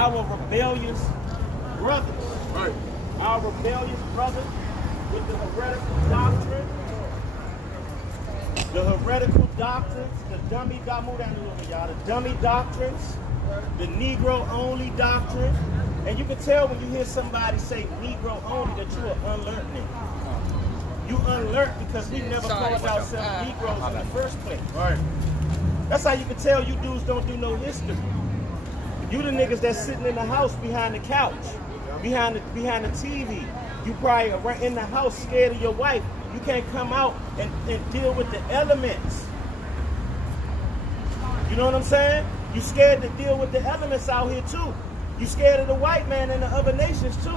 our rebellious brothers. Right. Our rebellious brothers with the heretical doctrine. The heretical doctrines, the dummy the dummy doctrines, the Negro only doctrine. And you can tell when you hear somebody say Negro only that you are unlearned nigga. You unlearned because we never called ourselves Negroes in the first place. Right. That's how you can tell you dudes don't do no history. You the niggas that's sitting in the house behind the couch, behind the TV. You probably are in the house scared of your wife. You can't come out and deal with the elements. You know what I'm saying? You scared to deal with the elements out here too. You scared of the white man and the other nations too.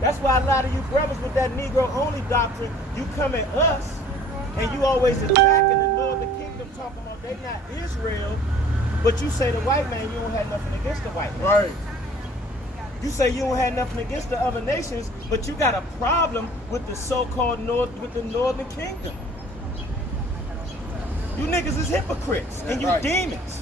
That's why a lot of you brothers with that Negro only doctrine, you come at us and you always attacking the northern kingdom talking about they not Israel, but you say the white man, you don't have nothing against the white man. Right. You say you don't have nothing against the other nations, but you got a problem with the so-called with the northern kingdom. You niggas is hypocrites and you demons.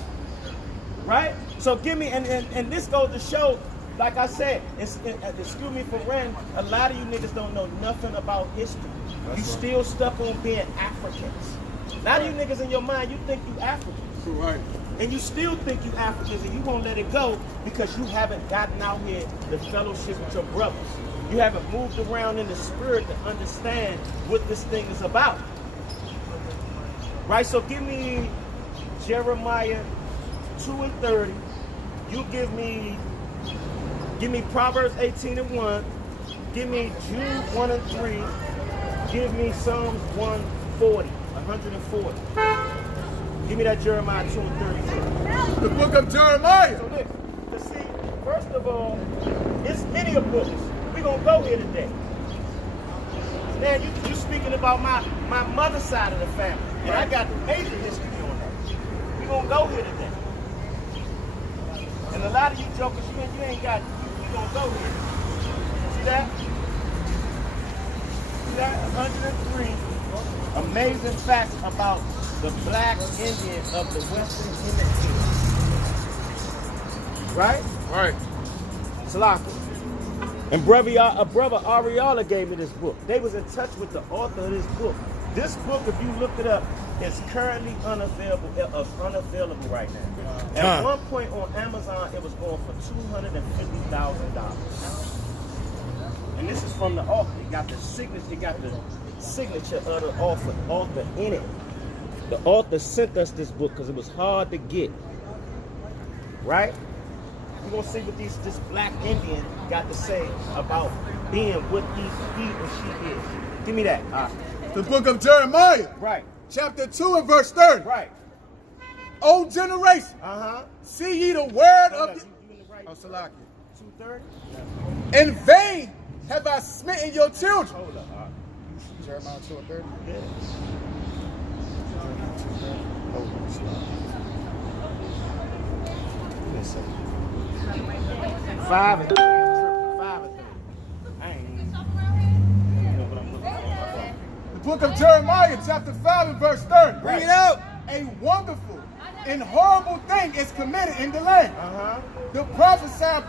Right? So give me, and this goes to show, like I said, excuse me for ranting, a lot of you niggas don't know nothing about history. You still stuck on being Africans. A lot of you niggas in your mind, you think you Africans. Right. And you still think you Africans and you won't let it go because you haven't gotten out here to fellowship with your brothers. You haven't moved around in the spirit to understand what this thing is about. Right? So give me Jeremiah 2:30. You give me Proverbs 18:1. Give me Jude 1:3. Give me Psalms 140. Give me that Jeremiah 2:30. The book of Jeremiah. So look, to see, first of all, it's many of books. We're gonna go here today. Man, you speaking about my mother's side of the family, and I got major history on that. We're gonna go here today. And a lot of you jokers, you ain't got, you gonna go here. See that? See that? 103 amazing facts about the black Indian of the Western Hemisphere. Right? Right. Salaka. And brother Ariala gave me this book. They was in touch with the author of this book. This book, if you look it up, is currently unavailable right now. At one point on Amazon, it was going for $250,000. And this is from the author. It got the signature of the author in it. The author sent us this book because it was hard to get. Right? We're gonna see what this black Indian got to say about being what he or she is. Give me that. The book of Jeremiah. Right. Chapter 2 and verse 30. Right. O generation. See ye the word of the... Right. Oh, Salaki. 2:30? In vain have I smitten your children. Hold up. Jeremiah 2 and 30. Yeah. Hold on, 5 and 30. I ain't even know what I'm looking for. The book of Jeremiah, chapter 5 and verse 30. Bring it out. A wonderful and horrible thing is committed in the land. The prophesy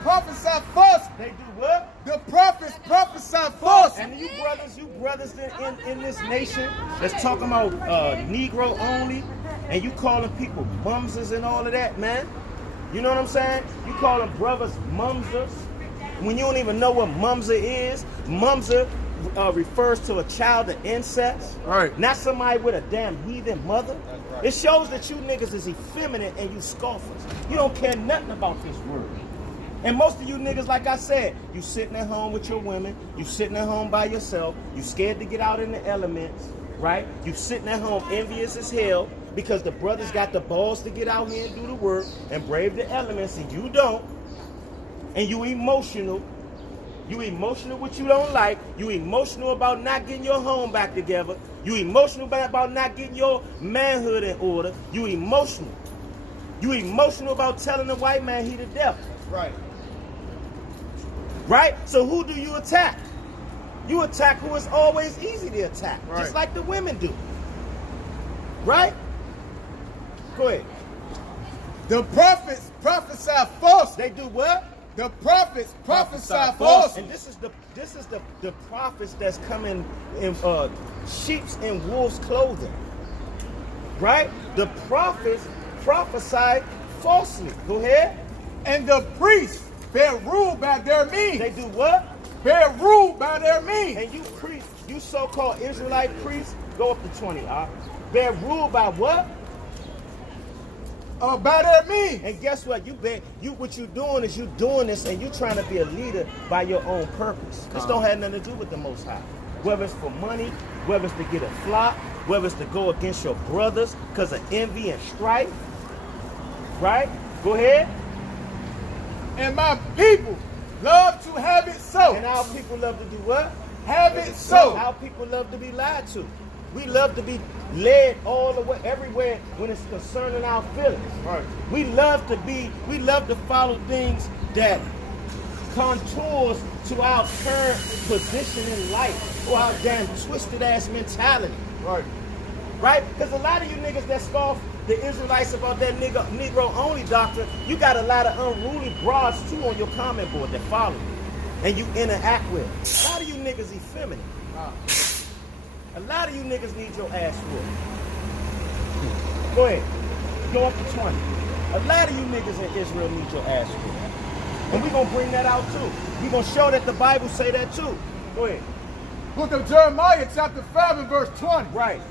false. They do what? The prophets prophesy false. And you brothers in this nation that's talking about Negro only, and you calling people bumsers and all of that, man. You know what I'm saying? You calling brothers mumsers when you don't even know what mumser is. Mumser refers to a child of incest. Right. Not somebody with a damn heathen mother. Right. It shows that you niggas is effeminate and you scoffers. You don't care nothing about this word. And most of you niggas, like I said, you sitting at home with your women, you sitting at home by yourself, you scared to get out in the elements, right? You sitting at home envious as hell because the brothers got the balls to get out here and do the work and brave the elements and you don't. And you emotional. You emotional what you don't like. You emotional about not getting your home back together. You emotional about not getting your manhood in order. You emotional. You emotional about telling the white man he the devil. Right. Right? So who do you attack? You attack who is always easy to attack. Right. Just like the women do. Right? Go ahead. The prophets prophesy false. They do what? The prophets prophesy falsely. And this is the prophets that's coming in sheep's and wolves' clothing. Right? The prophets prophesy falsely. Go ahead. And the priests bear rule by their means. They do what? Bear rule by their means. And you priests, you so-called Israelite priests, go up to 20. Bear rule by what? By their means. And guess what? What you doing is you doing this and you trying to be a leader by your own purpose. This don't have nothing to do with the Most High. Whether it's for money, whether it's to get a flock, whether it's to go against your brothers because of envy and strife. Right? Go ahead. And my people love to have it so. And our people love to do what? Have it so. Our people love to be lied to. We love to be led all the way, everywhere when it's concerning our feelings. Right. We love to follow things that contours to our current position in life, or our damn twisted ass mentality. Right. Right? Because a lot of you niggas that scoff the Israelites about that Negro only doctrine, you got a lot of unruly broads too on your comment board that follow you and you interact with. A lot of you niggas effeminate. A lot of you niggas need your ass whooped. Go ahead. Go up to 20. A lot of you niggas in Israel need your ass whooped. And we're going to bring that out too. We're going to show that the Bible say that too. Go ahead. Book of Jeremiah, chapter 5 and verse 20. Right.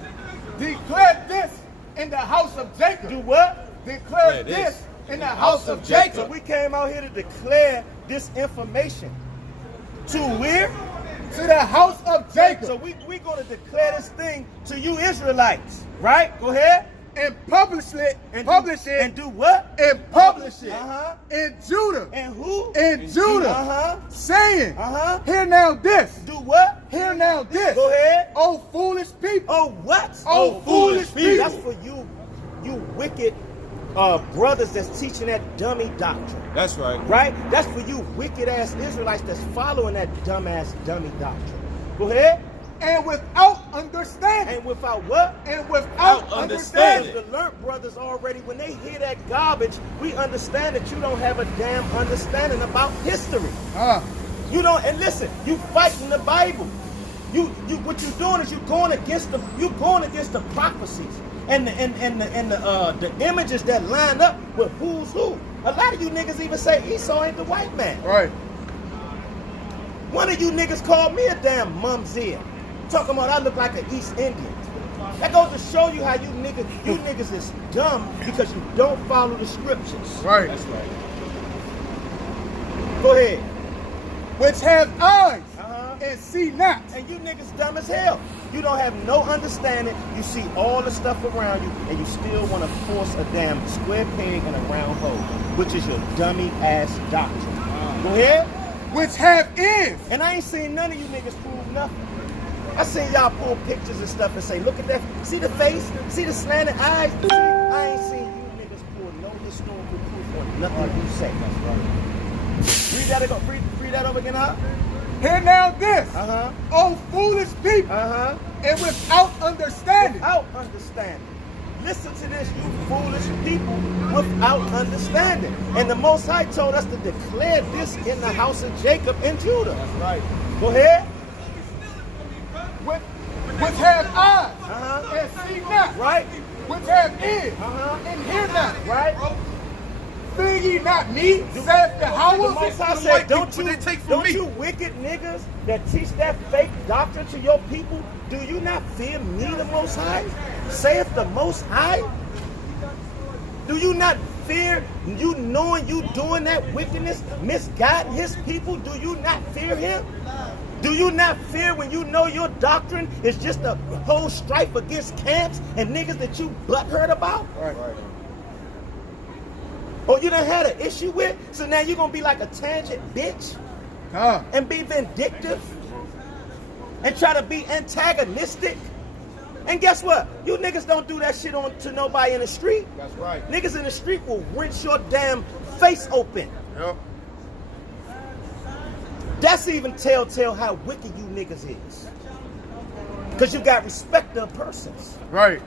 Declare this in the house of Jacob. Do what? Declare this in the house of Jacob. So we came out here to declare this information. To where? To the house of Jacob. So we're going to declare this thing to you Israelites. Right? Go ahead. And publish it. And publish it. And do what? And publish it. In Judah. And who? In Judah. Saying. Hear now this. Do what? Hear now this. Go ahead. Oh foolish people. Oh what? Oh foolish people. That's for you wicked brothers that's teaching that dummy doctrine. That's right. Right? That's for you wicked ass Israelites that's following that dumbass dummy doctrine. Go ahead. And without understanding. And without what? And without understanding. The learned brothers already, when they hear that garbage, we understand that you don't have a damn understanding about history. You don't, and listen, you fighting the Bible. What you're doing is you're going against the prophecies and the images that line up with who's who. A lot of you niggas even say Esau ain't the white man. Right. One of you niggas called me a damn mumsy. Talking about I look like an East Indian. That goes to show you how you niggas is dumb because you don't follow the scriptures. Right. That's right. Go ahead. Which have eyes and see not. And you niggas dumb as hell. You don't have no understanding. You see all the stuff around you and you still want to force a damn square peg in a round hole, which is your dummy ass doctrine. Go ahead. Which have ears. And I ain't seen none of you niggas prove nothing. I seen y'all pull pictures and stuff and say, look at that. See the face? See the slanted eyes? See, I ain't seen you niggas pull no historical proof on nothing you say. That's right. Read that over again, Hear now this. Oh foolish people. And without understanding. Without understanding. Listen to this, you foolish people, without understanding. And the Most High told us to declare this in the house of Jacob and Judah. That's right. Go ahead. Which have eyes and see not. Right. Which have ears and hear not. Right. Fear ye not me, saith the house. The Most High said, don't you wicked niggas that teach that fake doctrine to your people, do you not fear me, the Most High? Saith the Most High? Do you not fear you knowing you doing that wickedness, misguiding his people? Do you not fear him? Do you not fear when you know your doctrine is just a whole strife against camps and niggas that you butthurt about? Right. Or you done had an issue with? So now you're going to be like a tangent bitch and be vindictive and try to be antagonistic? And guess what? You niggas don't do that shit to nobody in the street. That's right. Niggas in the street will rinse your damn face open. Yep. That's even telltale how wicked you niggas is. Because you got respect of persons. Right.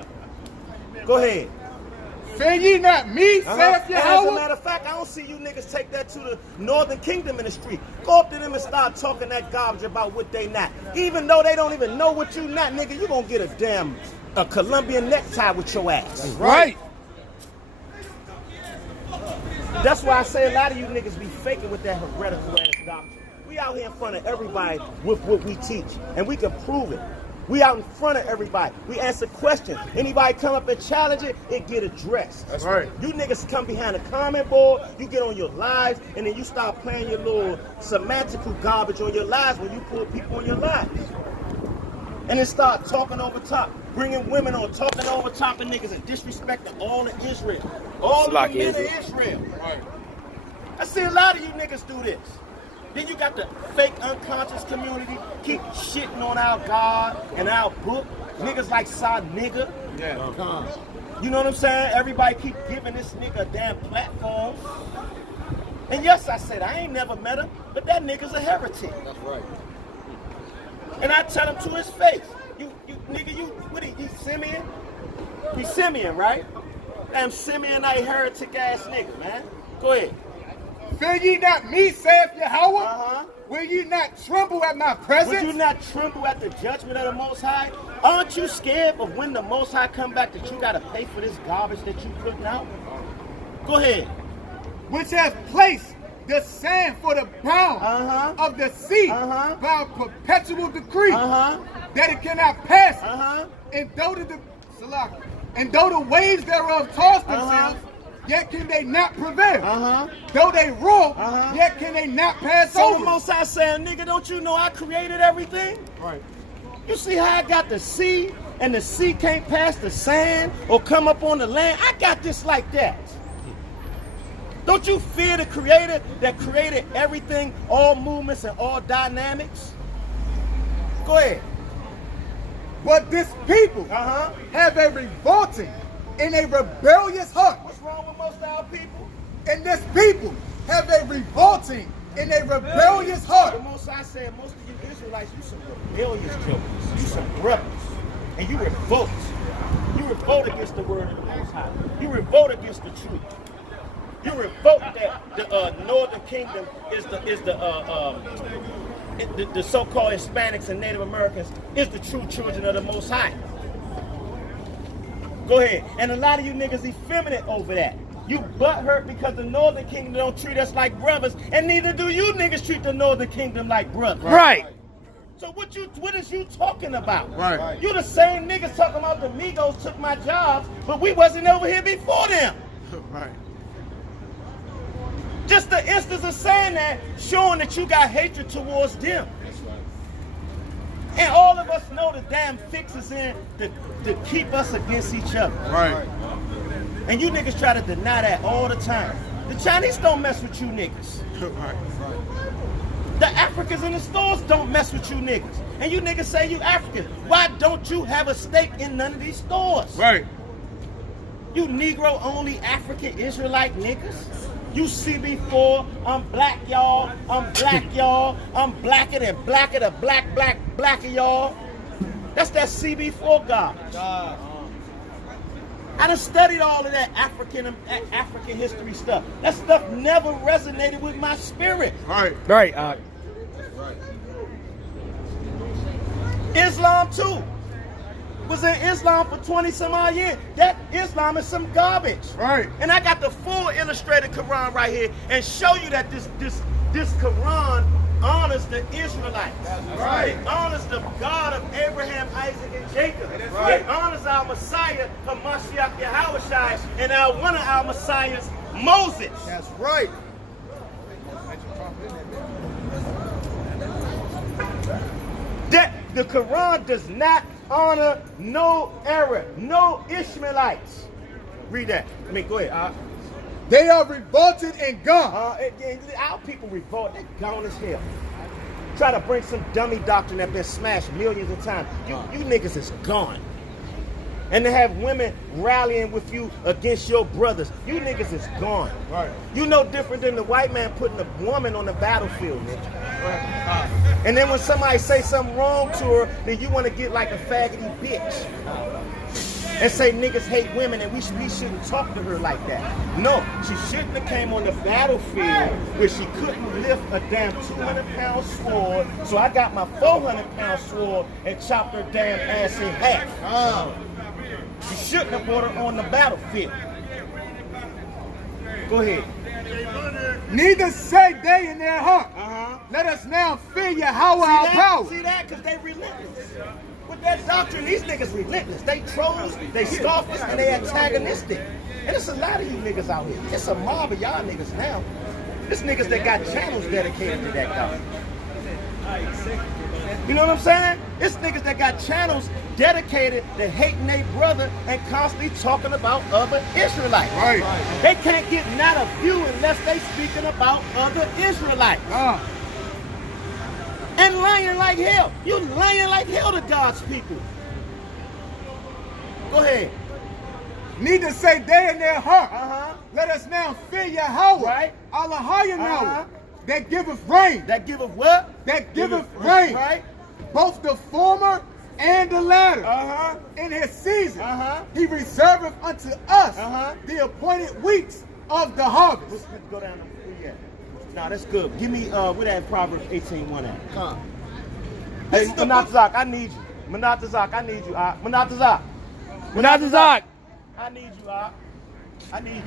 Go ahead. Fear ye not me, saith As a Yahweh. matter of fact, I don't see you niggas take that to the northern kingdom in the street. Go up to them and start talking that garbage about what they not. Even though they don't even know what you not, nigga, you gonna get a Colombian necktie with your ass. That's right. That's why I say a lot of you niggas be faking with that heretical ass doctrine. We out here in front of everybody with what we teach, and we can prove it. We out in front of everybody. We answer questions. Anybody come up and challenge it, it get addressed. That's right. You niggas come behind the comment board, you get on your lives, and then you start playing your little semantical garbage on your lives when you pull people on your lives. And then start talking over top, bringing women on, talking over top of niggas and disrespecting all of Israel. All of the men of Israel. Right. I see a lot of you niggas do this. Then you got the fake unconscious community keep shitting on our God and our book. Niggas like Sa Nigga. Yeah. You know what I'm saying? Everybody keep giving this nigga a damn platform. And yes, I said I ain't never met him, but that nigga's a heretic. That's right. And I tell him to his face, you nigga, what he Simeon? He's Simeon, right? Damn Simeonite heretic ass nigga, man. Go ahead. Fear ye not me, saith Yahweh. Will ye not tremble at my presence? Would you not tremble at the judgment of the Most High? Aren't you scared of when the Most High come back that you got to pay for this garbage that you putting out? Go ahead. Which has placed the sand for the bound of the sea by a perpetual decree that it cannot pass. And though the waves thereof toss themselves, yet can they not prevail. Though they roar, yet can they not pass so over. the Most High saying, nigga, don't you know I created everything? Right. You see how I got the sea, and the sea can't pass the sand or come up on the land? I got this like that. Don't you fear the creator that created everything, all movements and all dynamics? Go ahead. But this people have a revolting and a rebellious heart. What's wrong with most of our people? And this people have a revolting and a rebellious heart. The Most High said, most of you Israelites, you some rebellious jokers. You some rebels. And you revolt. You revolt against the word of the Most High. You revolt against the truth. You revolt that the Northern Kingdom is the so-called Hispanics and Native Americans is the true children of the Most High. Go ahead. And a lot of you niggas effeminate over that. You butthurt because the Northern Kingdom don't treat us like brothers, and neither do you niggas treat the Northern Kingdom like brothers. Right. So what is you talking about? Right. You the same niggas talking about the Migos took my jobs, but we wasn't over here before them. Right. Just the instance of saying that, showing that you got hatred towards them. That's right. And all of us know the damn fix is in to keep us against each other. Right. And you niggas try to deny that all the time. The Chinese don't mess with you niggas. Right. The Africans in the stores don't mess with you niggas. And you niggas say you African. Why don't you have a stake in none of these stores? Right. You Negro only African Israelite niggas. You CB4, I'm black y'all, I'm black y'all, I'm blacker than blacker the blacker y'all. That's that CB4 garbage. I done studied all of that African history stuff. That stuff never resonated with my spirit. Right. Right. Islam too. Was in Islam for 20 some odd years. That Islam is some garbage. Right. And I got the full illustrated Quran right here and show you that this Quran honors the Israelites. Right. It honors the God of Abraham, Isaac, and Jacob. Right. It honors our Messiah, Hamashiach Yahushua, and one of our Messiahs, Moses. That's right. That the Quran does not honor no Arab, no Ishmaelites. Read that. I mean, go ahead. They are revolted and gone. Our people revolt. They're gone as hell. Try to bring some dummy doctrine that been smashed millions of times. You niggas is gone. And to have women rallying with you against your brothers, you niggas is gone. Right. You no different than the white man putting a woman on the battlefield, nigga. Right. And then when somebody say something wrong to her, then you want to get like a faggoty bitch. and say niggas hate women and we shouldn't talk to her like that. No, she shouldn't have came on the battlefield where she couldn't lift a damn 200-pound sword. So I got my 400-pound sword and chopped her damn ass in half. She shouldn't have brought her on the battlefield. Go ahead. Neither say they in their heart. Let us now fear Yahweh our power. See that? Because they relentless. With that doctrine, these niggas relentless. They trolls, they scoffers, and they antagonistic. And it's a lot of you niggas out here. It's a mob of y'all niggas now. It's niggas that got channels dedicated to that doctrine. You know what I'm saying? It's niggas that got channels dedicated to hating their brother and constantly talking about other Israelites. Right. They can't get not a view unless they speaking about other Israelites. And lying like hell. You lying like hell to God's people. Go ahead. Neither say they in their heart. Let us now fear Yahweh. Right. Allah that giveth rain. That giveth what? That giveth rain. Right. Both the former and the latter. In his season. He reserveth unto us the appointed weeks of the harvest. Let's go down to Nah, that's good. Give me where that Proverbs 18:1 at. Hey, Manatazak, I need you. Manatazak, I need you. Manatazak. Manatazak. I need you, I need you.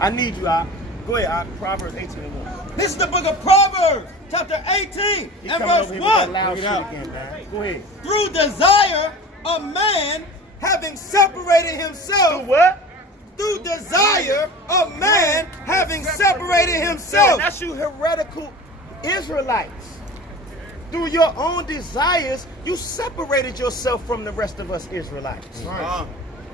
I need you, Go ahead, Proverbs 18:1. This is the book of Proverbs, chapter 18, and verse 1. Go ahead. Through desire, a man having separated himself. Through what? Through desire, a man having separated So himself. that's you heretical Israelites. Through your own desires, you separated yourself from the rest of us Israelites.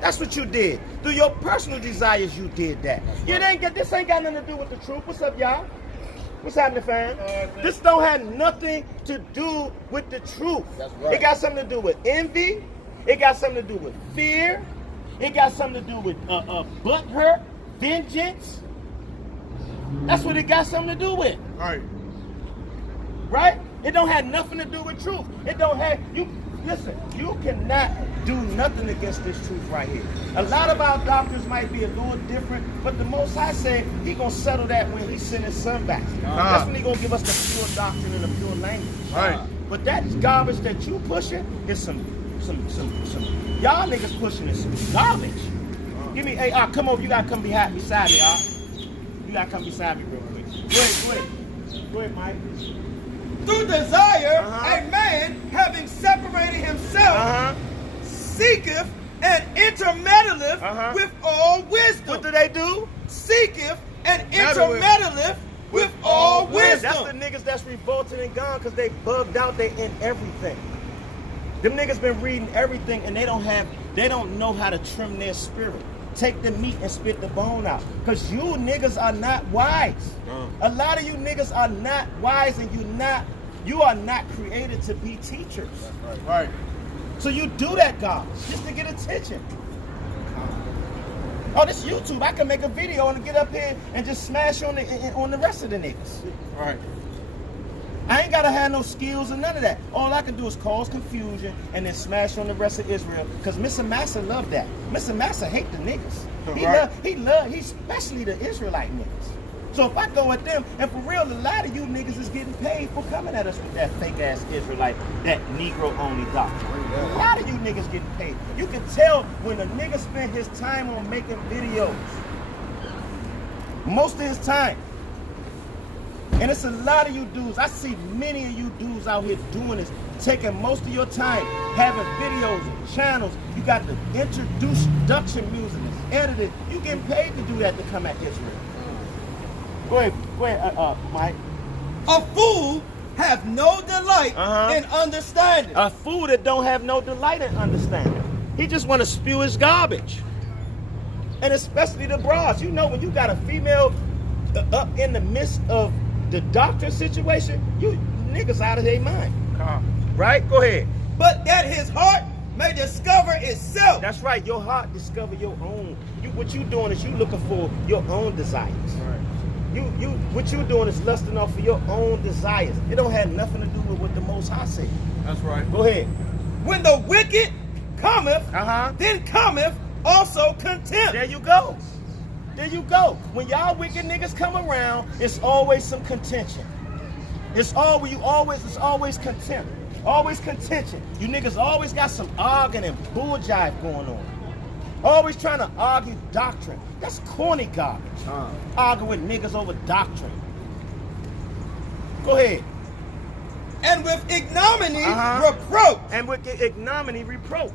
That's what you did. Through your personal desires, you did that. This ain't got nothing to do with the truth. What's up, y'all? What's happening, fam? This don't have nothing to do with the truth. That's right. It got something to do with envy. It got something to do with fear. It got something to do with butthurt, vengeance. That's what it got something to do with. Right? It don't have nothing to do with truth. It don't have, listen, you cannot do nothing against this truth right here. A lot of our doctrines might be a little different, but the Most High said he gonna settle that when he send his son back. That's when he gonna give us the pure doctrine and the pure language. But that garbage that you pushing is some y'all niggas pushing is some garbage. Give me, hey, come over, you gotta come beside me, You gotta come beside me real quick. Go ahead, Mike. Through desire, a man having separated himself seeketh and intermeddleth with all wisdom. What do they do? Seeketh and intermeddleth with all wisdom. That's the niggas that's revolted and gone because they bugged out. They in everything. Them niggas been reading everything and they don't know how to trim their spirit. Take the meat and spit the bone out. Because you niggas are not wise. A lot of you niggas are not wise and you are not created to be teachers. Right. So you do that garbage just to get attention. Oh, this YouTube. I can make a video and get up here and just smash on the rest of the niggas. Right. I ain't gotta have no skills or none of that. All I can do is cause confusion and then smash on the rest of Israel. Cause Mr. Massa love that. Mr. Massa hate the niggas. He especially the Israelite niggas. So if I go at them, and for real, a lot of you niggas is getting paid for coming at us with that fake ass Israelite, that Negro only doctrine. A lot of you niggas getting paid. You can tell when a nigga spend his time on making videos. Most of his time. And it's a lot of you dudes. I see many of you dudes out here doing this, taking most of your time, having videos and channels. You got the introduction music, it's edited. You getting paid to do that to come at Israel. Go ahead, Mike. A fool have no delight in understanding. A fool that don't have no delight in understanding. He just want to spew his garbage. And especially the bras. You know when you got a female up in the midst of the doctor situation, you niggas out of their mind. Right? Go ahead. But that his heart may discover itself. That's right. Your heart discover your own. What you doing is you looking for your own desires. Right. What you doing is lusting off for your own desires. It don't have nothing to do with what the Most High said. That's right. Go ahead. When the wicked cometh, then cometh also contempt. There you go. There you go. When y'all wicked niggas come around, it's always some contention. It's always contempt. Always contention. You niggas always got some arguing and bull jive going on. Always trying to argue doctrine. That's corny garbage. Argue with niggas over doctrine. Go ahead. And with ignominy reproach. And with ignominy reproach.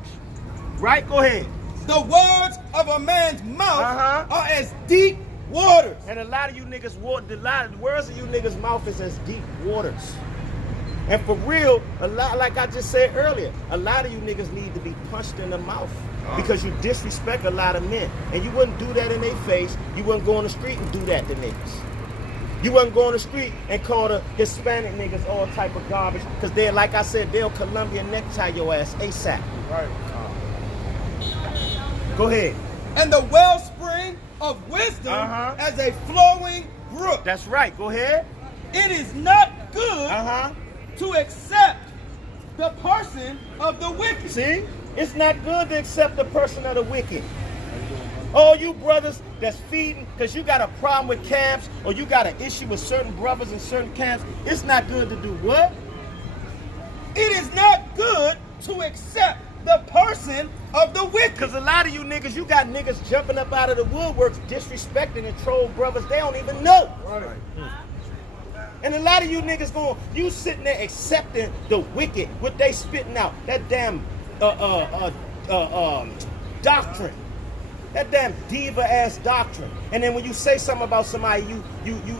Right? Go ahead. The words of a man's mouth are as deep waters. And a lot of you niggas, the words of you niggas' mouth is as deep waters. And for real, a lot, like I just said earlier, a lot of you niggas need to be punched in the mouth because you disrespect a lot of men. And you wouldn't do that in their face. You wouldn't go on the street and do that to niggas. You wouldn't go on the street and call the Hispanic niggas all type of garbage because they're, like I said, they'll Colombian necktie your ass ASAP. Right. Go ahead. And the wellspring of wisdom as a flowing brook. That's right. Go ahead. It is not good to accept the person of the wicked. See? It's not good to accept the person of the wicked. All you brothers that's feeding, because you got a problem with camps or you got an issue with certain brothers in certain camps, it's not good to do what? It is not good to accept the person of the wicked. Because a lot of you niggas, you got niggas jumping up out of the woodworks, disrespecting and troll brothers they don't even know. Right. And a lot of you niggas you sitting there accepting the wicked, what they spitting out, that damn doctrine. That damn diva-ass doctrine. And then when you say something about somebody, you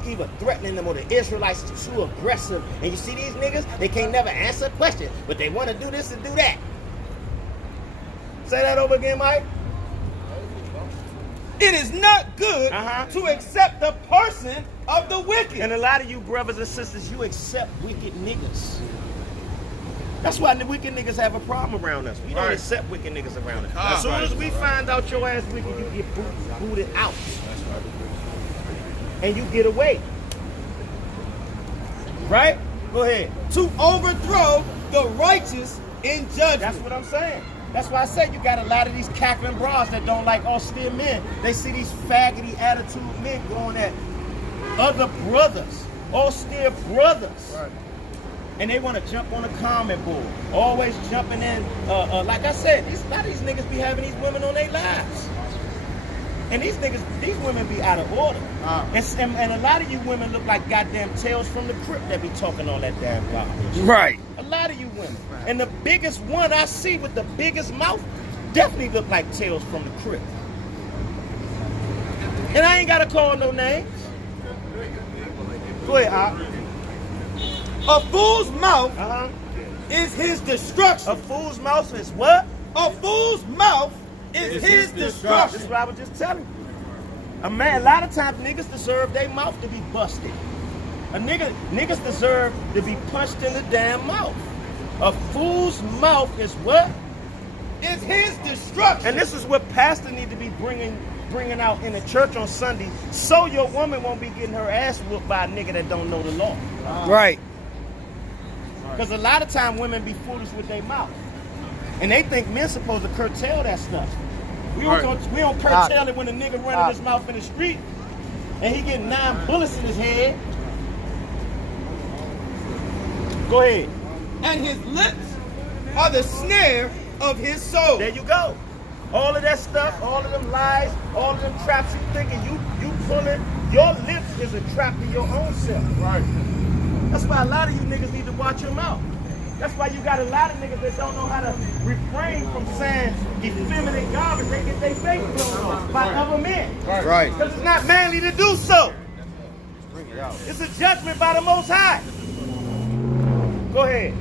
either threatening them or the Israelites are too aggressive. And you see these niggas, they can't never answer a question, but they want to do this and do that. Say that over again, Mike. It is not good to accept the person of the wicked. And a lot of you brothers and sisters, you accept wicked niggas. That's why the wicked niggas have a problem around us. We don't accept wicked niggas around us. As soon as we find out your ass wicked, you get booted out. And you get away. Right? Go ahead. To overthrow the righteous in judgment. That's what I'm saying. That's why I said you got a lot of these cackling bras that don't like austere men. They see these faggoty attitude men going at other brothers, austere brothers. Right. And they want to jump on the comment board. Always jumping in. Like I said, a lot of these niggas be having these women on their lives. And these women be out of order. And a lot of you women look like goddamn Tales from the Crypt that be talking all that damn garbage. Right. A lot of you women. And the biggest one I see with the biggest mouth definitely look like Tales from the Crypt. And I ain't got to call no names. Go ahead, Op. A fool's mouth is his destruction. A fool's mouth is what? A fool's mouth is his destruction. This is what I was just telling you. A lot of times niggas deserve their mouth to be busted. Niggas deserve to be punched in the damn mouth. A fool's mouth is what? Is his destruction. And this is what pastors need to be bringing out in the church on Sunday, so your woman won't be getting her ass whooped by a nigga that don't know the law. Right. Because a lot of time women be foolish with their mouth. And they think men supposed to curtail that stuff. We don't curtail it when a nigga running his mouth in the street and he getting 9 bullets in his head. Go ahead. And his lips are the snare of his soul. There you go. All of that stuff, all of them lies, all of them traps you thinking you pulling, your lips is a trap to your own self. Right. That's why a lot of you niggas need to watch your mouth. That's why you got a lot of niggas that don't know how to refrain from saying effeminate garbage. They get their face blown off by other men. Right. Because it's not manly to do so. Bring it out. It's a judgment by the Most High. Go ahead.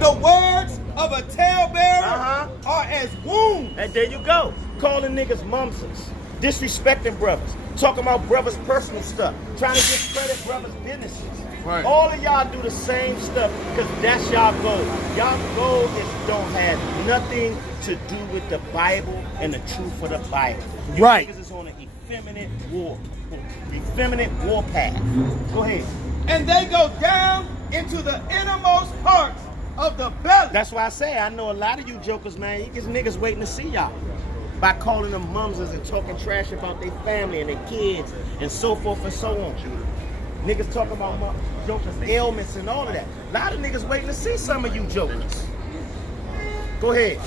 The words of a talebearer are as wounds. And there you go. Calling niggas mumsers. Disrespecting brothers. Talking about brothers' personal stuff. Trying to discredit brothers' businesses. Right. All of y'all do the same stuff because that's y'all goal. Y'all goal don't have nothing to do with the Bible and the truth of the Bible. You right. Niggas is on an effeminate war path. Go ahead. And they go down into the innermost parts of the belly. That's why I say I know a lot of you jokers, man. You get niggas waiting to see y'all by calling them mumsers and talking trash about their family and their kids and so forth and so on. Niggas talking about jokers, ailments and all of that. A lot of niggas waiting to see some of you jokers. Go ahead.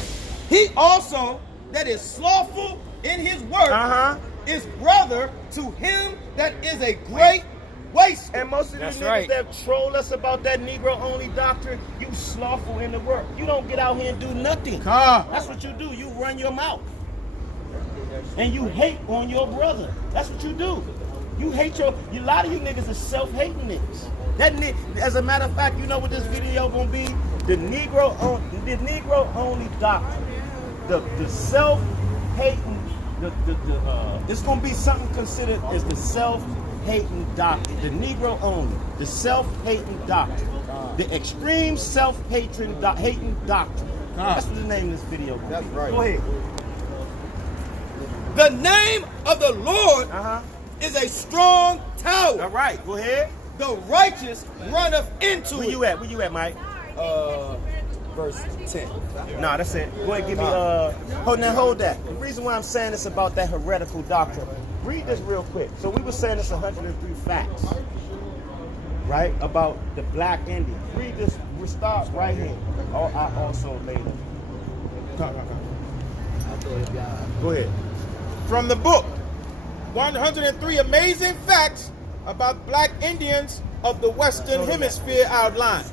He also that is slothful in his work is brother to him that is a great waster. And most of you niggas that troll us about that Negro only doctrine, you slothful in the work. You don't get out here and do nothing. That's what you do. You run your mouth. And you hate on your brother. That's what you do. You hate a lot of you niggas are self-hating niggas. As a matter of fact, you know what this video gonna be? The Negro only doctrine. The self-hating, it's gonna be something considered as the self-hating doctrine. The Negro only, the self-hating doctrine. The extreme self-hating doctrine. That's what the name of this video gonna be. That's right. Go ahead. The name of the Lord is a strong tower. All right, go ahead. The righteous runneth into Where it. you at? Where you at, Mike? Verse 10. Nah, that's it. Go ahead, give me hold that. The reason why I'm saying this about that heretical doctrine. Read this real quick. So we were saying this 103 facts, right? About the black Indian. Read this. We'll start right here. I also later. Go ahead. From the book, 103 Amazing Facts about Black Indians of the Western Hemisphere outlined.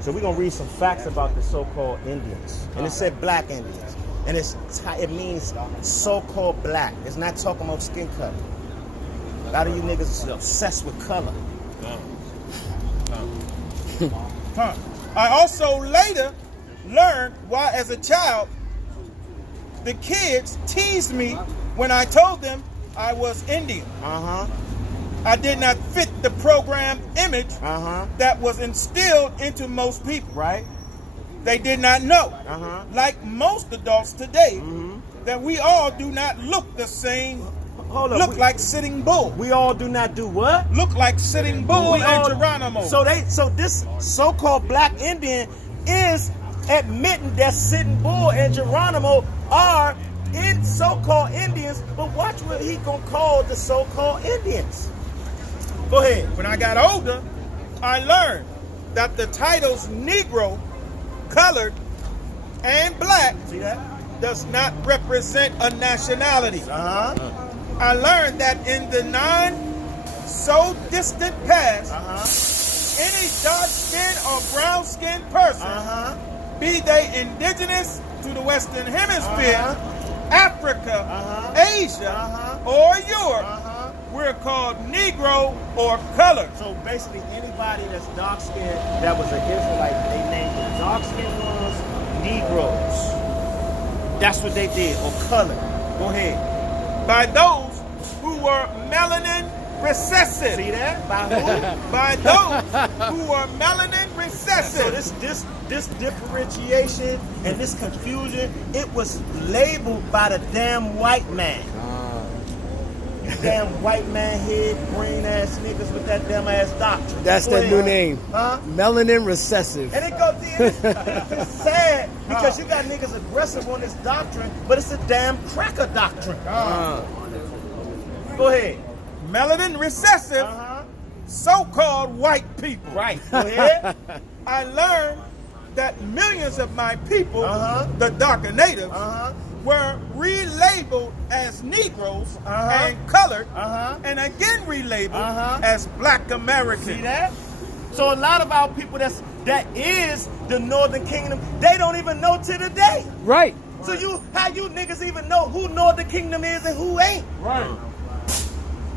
So we're going to read some facts about the so-called Indians. And it said black Indians. And it means so-called black. It's not talking about skin color. A lot of you niggas are obsessed with color. I also later learned why, as a child, the kids teased me when I told them I was Indian. I did not fit the programmed image that was instilled into most people. Right. They did not know, like most adults today, that we all do not look the same. Look like Sitting Bull. We all do not do what? Look like Sitting Bull and Geronimo. So this so-called black Indian is admitting that Sitting Bull and Geronimo are in so-called Indians, but watch what he gonna call the so-called Indians. Go ahead. When I got older, I learned that the titles Negro, colored, and black does not represent a nationality. I learned that in the non-so-distant past, any dark-skinned or brown-skinned person, be they indigenous to the Western Hemisphere, Africa, Asia, or Europe, we're called Negro or colored. So basically anybody that's dark-skinned that was an Israelite, they named the dark-skinned ones Negroes. That's what they did, or colored. Go ahead. By those who were melanin recessive. See that? By who? By those who were melanin recessive. So this differentiation and this confusion, it was labeled by the damn white man. You damn white man head, brain ass niggas with that damn ass doctrine. That's the new name. Huh? Melanin recessive. And it goes, it's sad because you got niggas aggressive on this doctrine, but it's a damn cracker doctrine. Go ahead. Melanin recessive, so-called white people. Right. Go ahead. I learned that millions of my people, the darker natives, were relabeled as Negroes and colored, and again relabeled as Black Americans. See that? So a lot of our people that is the Northern Kingdom, they don't even know to the day. Right. So how you niggas even know who Northern Kingdom is and who ain't? Right.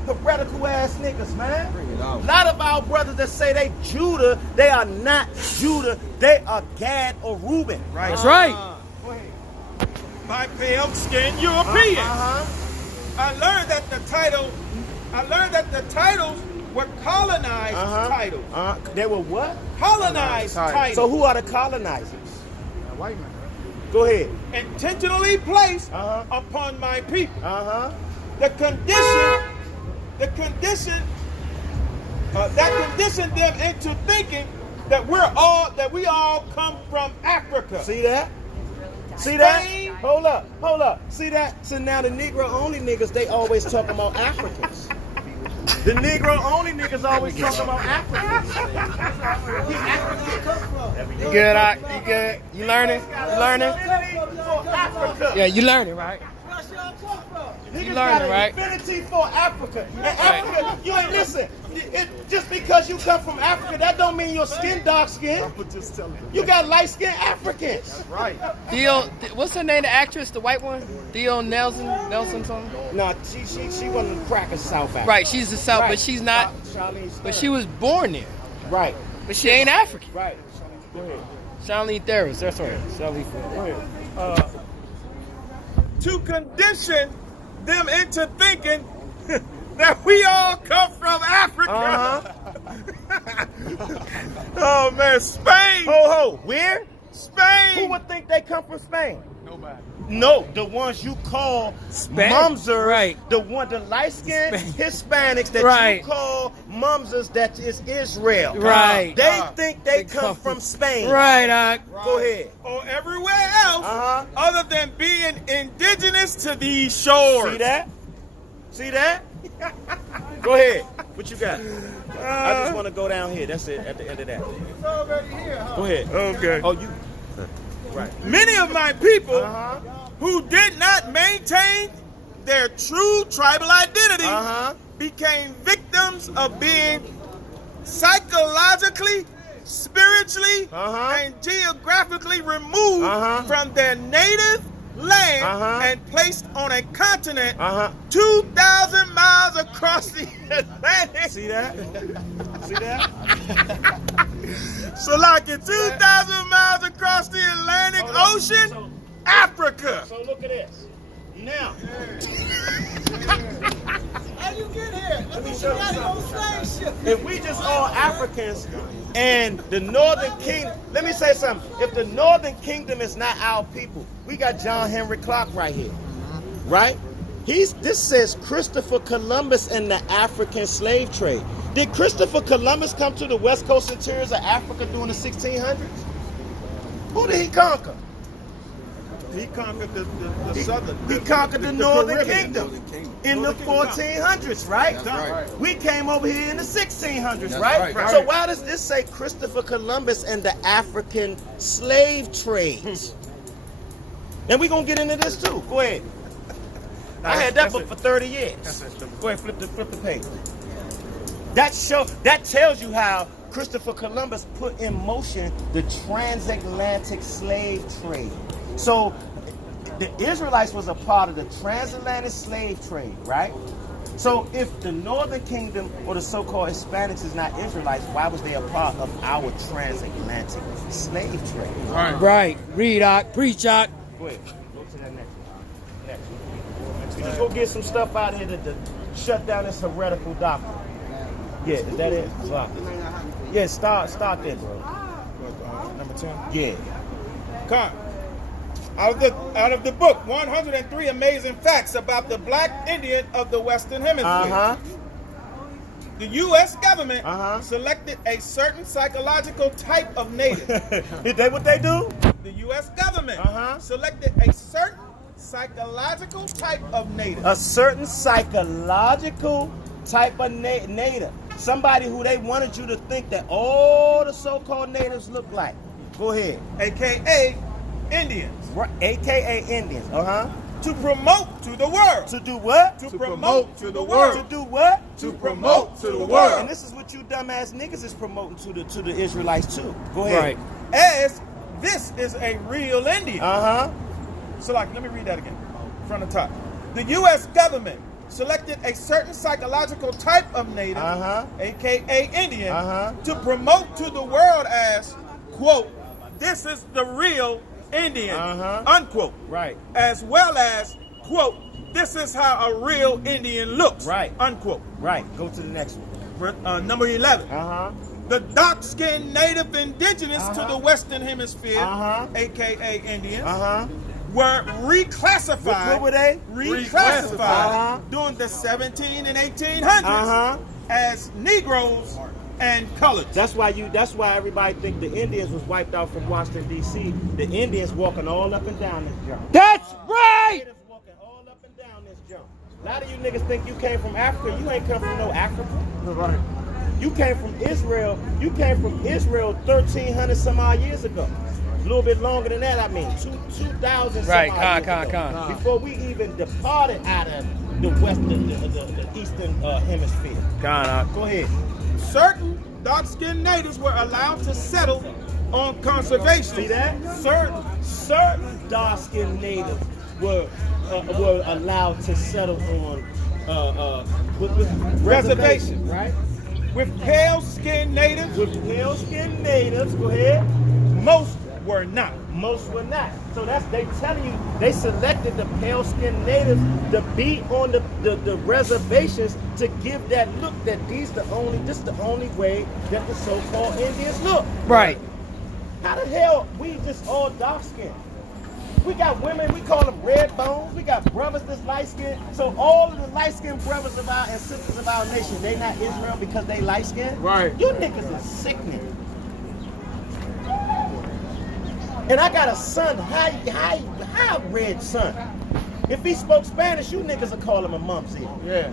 Heretical ass niggas, man. A lot of our brothers that say they Judah, they are not Judah, they are Gad or Reuben. Right. That's right. Go ahead. My pale-skinned Europeans. I learned that the titles were colonized titles. They were what? Colonized titles. So who are the colonizers? White man. Go ahead. Intentionally placed upon my people. The condition that conditioned them into thinking that we all come from Africa. See that? See that? Hold up. See that? So now the Negro only niggas, they always talking about Africans. The Negro only niggas always talking about Africans. You good, Doc? You good? You learning? You learning? Yeah, you learning, right? Niggas learning, got an right? affinity for Africa. And Africa, you ain't listen. Just because you come from Africa, that don't mean your skin dark skin. I'm just telling you. You got light skinned Africans. Right. What's her name, the actress, the white one? Theo Nelson something? No, she wasn't crackers South Africa. Right, she's the South, Right. but she's not, Charlene but she was born there. Right. But she ain't African. Right. Go ahead. Charlene Theron, that's right. Charlene Theron. Go ahead. To condition them into thinking that we all come from Africa. Oh man, Spain. Ho, where? Spain. Who would think they come from Spain? Nobody. No, the ones you call mumsers, Right. the light-skinned Hispanics that Right. you call mumsers, that is Israel. Right. They think they come from Spain. Right, Doc. Go ahead. Or everywhere else other than being indigenous to these shores. See that? See that? Go ahead. What you got? I just want to go down here. That's it. At the end of that. It's already here, huh? Go ahead. Okay. Oh, you. Right. Many of my people Uh-huh. who did not maintain their true tribal identity Uh-huh. became victims of being psychologically, spiritually, and geographically removed from their native land and placed on a continent 2,000 miles across the Atlantic. See that? See that? So like in 2,000 miles across the Atlantic Ocean, So- Africa. So look at this. Now, How you get here? I think you got it on slave ship. if we just all Africans and the Northern Kingdom, let me say something. If the Northern Kingdom is not our people, we got John Henry Clark right here, right? This says Christopher Columbus and the African slave trade. Did Christopher Columbus come to the west coast interiors of Africa during the 1600s? Who did he conquer? He conquered the southern. He conquered the Northern Caribbean. Kingdom in the 1400s, right? Right. We came over here in the 1600s, That's right? right. So why does this say Christopher Columbus and the African slave trades? And we're going to get into this too. Go ahead. I had that book for 30 years. Go ahead, flip the page. That tells you how Christopher Columbus put in motion the transatlantic slave trade. So the Israelites was a part of the transatlantic slave trade, right? So if the Northern Kingdom or the so-called Hispanics is not Israelites, why was they a part of our transatlantic slave trade? Right. Read, Doc. Preach, Doc. Go ahead. Go to that next one. Next one. We just go get some stuff out of here to shut down this heretical doctrine. Yeah, is that it? Stop it. Yeah, start there, bro. Number 10. Yeah. Come. Out of the book, 103 Amazing Facts About the Black Indian of the Western Hemisphere. The U.S. government selected a certain psychological type of native. Is that what they do? The U.S. government selected a certain psychological type of native. A certain psychological type of native. Somebody who they wanted you to think that all the so-called natives look like. Go ahead. AKA Indians. Right. AKA Indians. To promote to the world. To do what? To promote to the world. To do what? To promote to the world. And this is what you dumbass niggas is promoting to the Israelites too. Go ahead. Right. As this is a real Indian. Uh-huh. So like, let me read that again from the top. The U.S. government selected a certain psychological type of native, aka Indian, to promote to the world as, quote, this is the real Indian, unquote. Right. As well as, quote, this is how a real Indian looks, Right. unquote. Right. Go to the next one. Number 11. The dark-skinned native indigenous to the Western Hemisphere, aka Indians, were reclassified. What were they? Reclassified during the 17 and 1800s as Negroes and colors. That's why everybody think the Indians was wiped out from Washington D.C. The Indians walking all up and down this jump. That's right. Natives walking all up and down this jump. A lot of you niggas think you came from Africa. You ain't come from no Africa. Right. You came from Israel. You came from Israel 1,300 some odd years ago. A little bit longer than that. I mean, 2,000 some Right, odd years ago. Before we even departed out of the eastern hemisphere. Go ahead. Certain dark-skinned natives were allowed to settle on conservation. See that? Certain dark-skinned natives were allowed to settle on with Reservations. right? With pale-skinned natives, Go ahead. most were not. Most were not. So they telling you they selected the pale-skinned natives to be on the reservations to give that look that this the only way that the so-called Indians look. Right. How the hell we just all dark-skinned? We got women, we call them red bones. We got brothers that's light-skinned. So all of the light-skinned brothers of our and sisters of our nation, they not Israel because they light-skinned? Right. You niggas is sickening. And I got a son, high red son. If he spoke Spanish, you niggas would call him a mumsy. Yeah.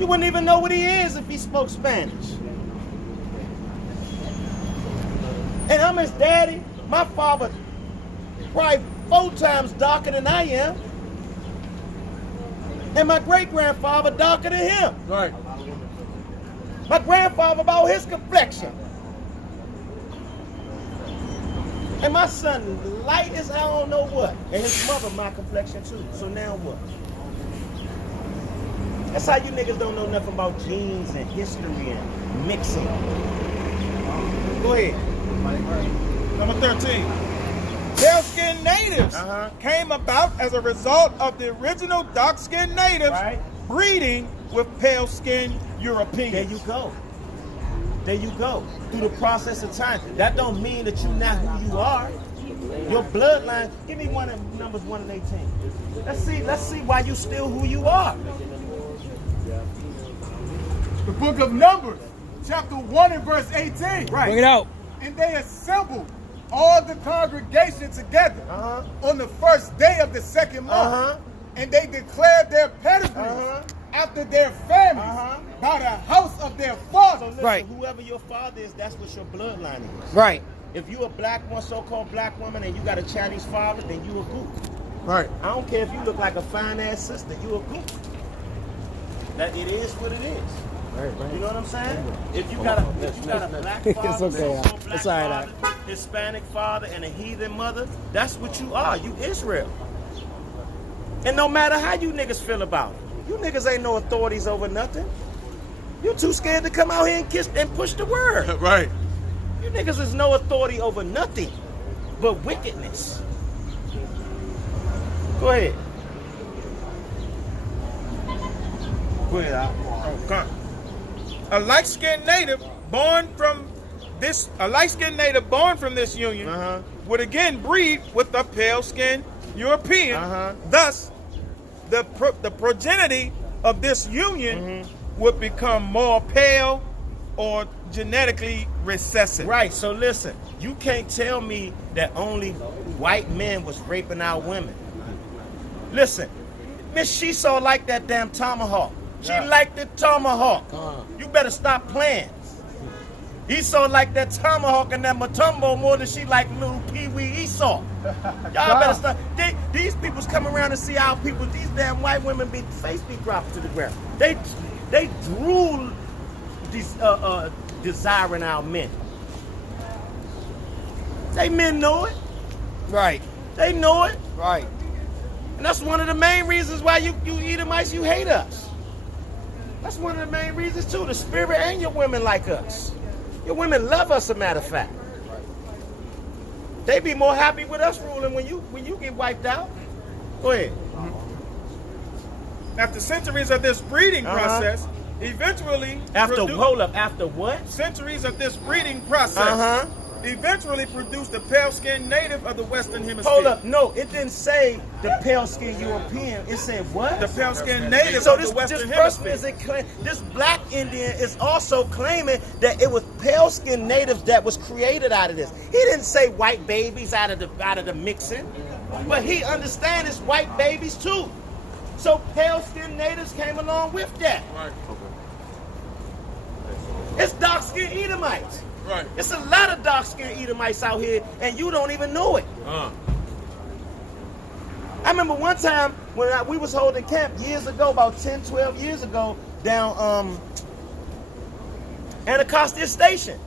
You wouldn't even know what he is if he spoke Spanish. And I'm his daddy. My father probably 4 times darker than I am. And my great-grandfather darker than him. Right. My grandfather about his complexion. And my son light as I don't know what. And his mother my complexion too. So now what? That's how you niggas don't know nothing about genes and history and mixing. Go ahead. Number 13. Pale-skinned natives came about as a result of the original dark-skinned natives breeding with pale-skinned Europeans. There you go. There you go. Through the process of time. That don't mean that you're not who you are. Your bloodline. Give me one of numbers 1 and 18. Let's see why you still who you are. The book of Numbers, chapter 1 and verse 18. Right. Bring it out. And they assembled all the congregation together on the first day of the second month. And they declared their pedigree after their families by the house of their fathers. So listen, Right. whoever your father is, that's what your bloodline is. Right. If you a black one, so-called black woman, and you got a Chinese father, then you a goop. Right. I don't care if you look like a fine-ass sister, you a goop. That it is what it is. Right. You know what I'm saying? If you got a black father, It's okay, so-called black it's all right, father, Hispanic father, and a heathen mother, that's what you are. You Israel. And no matter how you niggas feel about it, you niggas ain't no authorities over nothing. You too scared to come out here and kiss and push the word. Right. You niggas is no authority over nothing but wickedness. Go ahead. Go ahead, Okay. A light-skinned native born from this union would again breed with a pale-skinned European. Thus, the progeny of this union would become more pale or genetically recessive. Right, so listen, you can't tell me that only white men was raping our women. Listen, Miss She-Saw liked that damn tomahawk. She liked the tomahawk. You better stop playing. Esau liked that tomahawk and that matumbo more than she liked little Pee-wee Esau. Y'all better stop. These people's come around and see our people. These damn white women face be dropped to the ground. They drool desiring our men. They men know it. Right. They know it. Right. And that's one of the main reasons why you Edomites, you hate us. That's one of the main reasons too. The spirit and your women like us. Your women love us, a matter of fact. They be more happy with us ruling when you get wiped out. Go ahead. After centuries of this breeding process, eventually After what? centuries of this breeding process eventually produced the pale-skinned native of the Western Hemisphere. Hold up, no, it didn't say the pale-skinned European. It said what? The pale-skinned native So of this the Western person Hemisphere. this black Indian is also claiming that it was pale-skinned natives that was created out of this. He didn't say white babies out of the mixing, but he understands it's white babies too. So pale-skinned natives came along with that. Right. It's dark-skinned Edomites. Right. It's a lot of dark-skinned Edomites out here, and you don't even know it. I remember one time when we was holding camp years ago, about 10, 12 years ago, down Anacostia Station.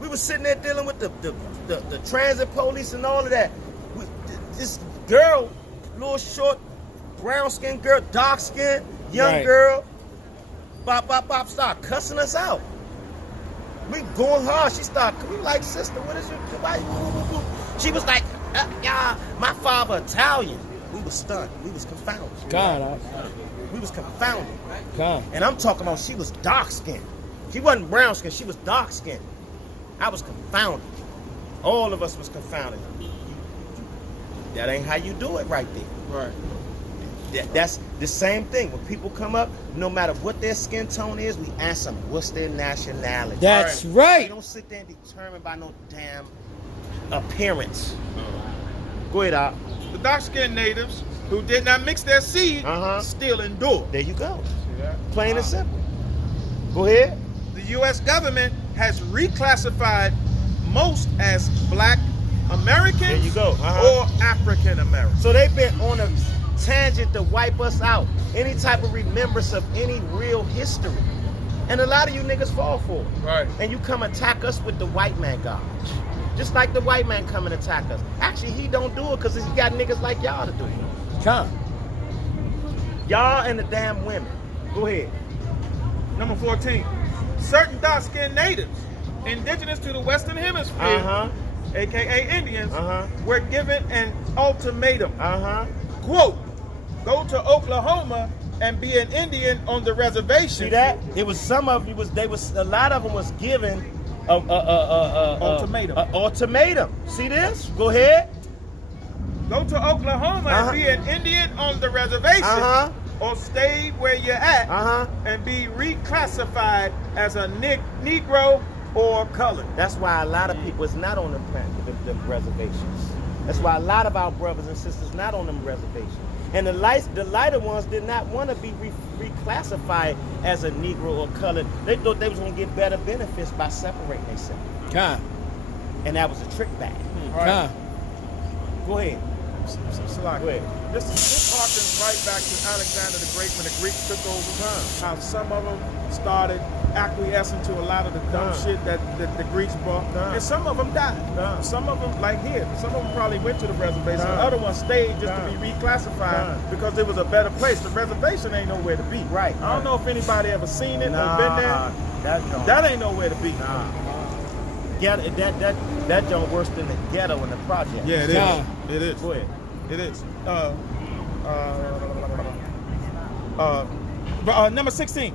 We was sitting there dealing with the transit police and all of that. This girl, little short, brown-skinned girl, dark-skinned, young girl, bop, start cussing us out. We going hard. She started, we like, sister, what is your, why? She was like, my father Italian. We was stunned. We was confounded. We was confounded. And I'm talking about she was dark-skinned. She wasn't brown-skinned. She was dark-skinned. I was confounded. All of us was confounded. That ain't how you do it right there. Right. That's the same thing. When people come up, no matter what their skin tone is, we ask them, what's their nationality? That's We right. don't sit there and determine by no damn appearance. Go ahead, Al. The dark-skinned natives who did not mix their seed still endure. There you go. Plain and simple. Go ahead. The U.S. government has reclassified most as Black Americans There you go. or African Americans. So they've been on a tangent to wipe us out. Any type of remembrance of any real history. And a lot of you niggas fall for it. Right. And you come attack us with the white man garbage. Just like the white man come and attack us. Actually, he don't do it because he got niggas like y'all to do it. Y'all and the damn women. Go ahead. Number 14. Certain dark-skinned natives indigenous to the Western Hemisphere, aka Indians, were given an ultimatum. Quote, go to Oklahoma and be an Indian on the reservation. See that? It was some of you a lot of them was given ultimatum. Ultimatum. See this? Go ahead. Go to Oklahoma and be an Indian on the reservation, or stay where you're at and be reclassified as a Negro or colored. That's why a lot of people is not on the reservations. That's why a lot of our brothers and sisters not on them reservations. And the lighter ones did not want to be reclassified as a Negro or colored. They thought they was going to get better benefits by separating themselves. And that was a trick bag. Go ahead. Go ahead. This harkens right back to Alexander the Great when the Greeks took over. How some of them started acquiescing to a lot of the dumb shit that the Greeks brought. And some of them died. Some of them, like here, some of them probably went to the reservation. Other ones stayed just to be reclassified because it was a better place. The reservation ain't nowhere to be. Right. I don't know if anybody ever seen it or been there. That ain't nowhere to be. That joint worse than the ghetto in the project. Yeah, it is. It is. Go ahead. It is. Number 16.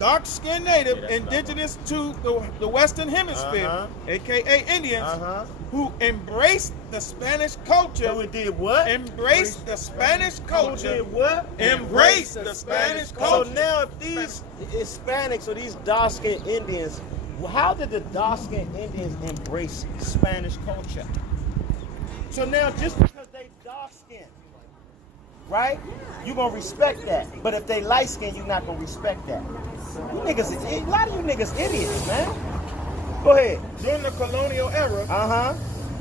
Dark-skinned native indigenous to the Western Hemisphere, aka Indians, who embraced the Spanish culture. Who did what? Embraced the Spanish culture. Did what? Embraced the Spanish culture. So now if these Hispanics or these dark-skinned Indians, how did the dark-skinned Indians embrace Spanish culture? So now just because they dark-skinned, right? You're going to respect that. But if they light-skinned, you're not going to respect that. You niggas, a lot of you niggas idiots, man. Go ahead. During the colonial era,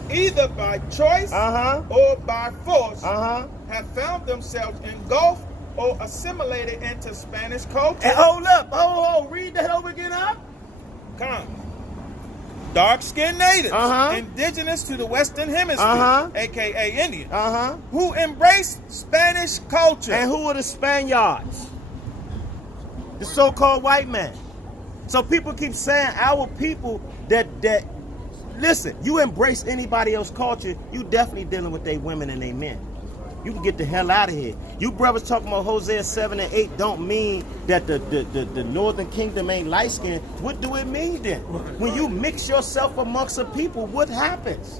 either by choice or by force, have found themselves engulfed or assimilated into Spanish culture. And hold up. Read that over again, huh? Come. Dark-skinned natives, indigenous to the Western Hemisphere, aka Indians, who embraced Spanish culture. And who are the Spaniards? The so-called white man. So people keep saying our people that listen, you embrace anybody else's culture, you definitely dealing with their women and their men. You can get the hell out of here. You brothers talking about Hosea 7 and 8 don't mean that the northern kingdom ain't light-skinned. What do it mean then? When you mix yourself amongst a people, what happens?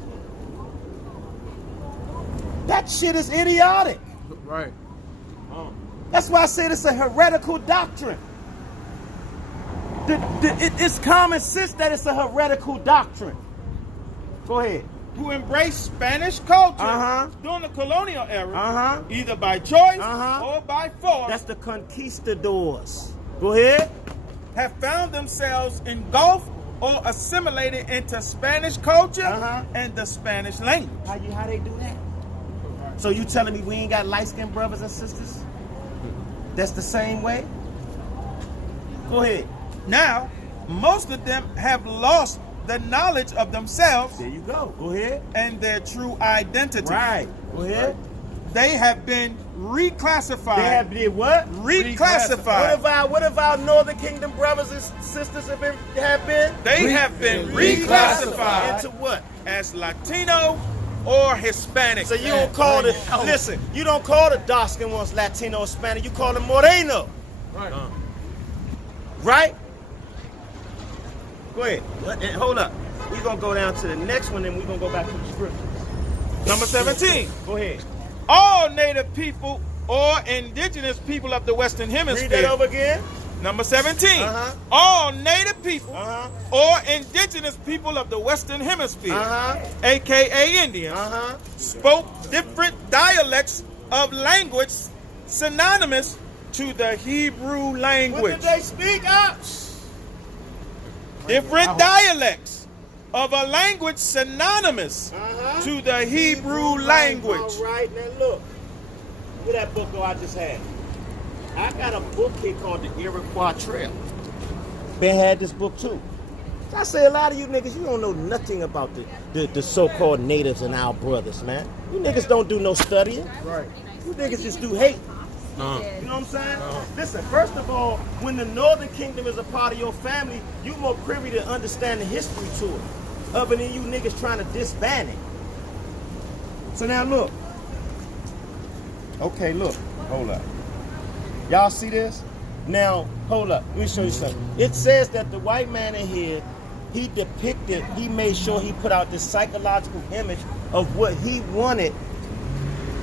That shit is idiotic. Right. That's why I said it's a heretical doctrine. It's common sense that it's a heretical doctrine. Go ahead. Who embraced Spanish culture during the colonial era, either by choice or by force. That's the conquistadors. Go ahead. Have found themselves engulfed or assimilated into Spanish culture and the Spanish language. How they do that? So you telling me we ain't got light-skinned brothers and sisters? That's the same way? Go ahead. Now, most of them have lost the knowledge of themselves. There you go. Go ahead. And their true identity. Right. Go ahead. They have been reclassified. They have been what? Reclassified. What if our Northern Kingdom brothers and sisters have been? They have been reclassified into what? As Latino or Hispanic. So you don't call it. Listen, you don't call the dark-skinned ones Latino or Hispanic. You call them Moreno. Right. Right? Go ahead. Hold up. We're going to go down to the next one, and we're going to go back to the scriptures. Number 17. Go ahead. All native people or indigenous people of the Western Hemisphere. Read that over again. Number 17. All native people or indigenous people of the Western Hemisphere, a.k.a. Indians, spoke different dialects of language synonymous to the Hebrew language. What did they speak up? Different dialects of a language synonymous to the Hebrew language. All right, now look. Where that book go I just had? I got a book here called The Iroquois Trail. Ben had this book too. I say a lot of you niggas, you don't know nothing about the so-called natives and our brothers, man. You niggas don't do no studying. Right. You niggas just do hate. You know what I'm saying? Listen, first of all, when the Northern Kingdom is a part of your family, you more privy to understand the history to it. Other than you niggas trying to disband it. So now look. Okay, look. Hold up. Y'all see this? Now, hold up. Let me show you something. It says that the white man in here, he made sure he put out this psychological image of what he wanted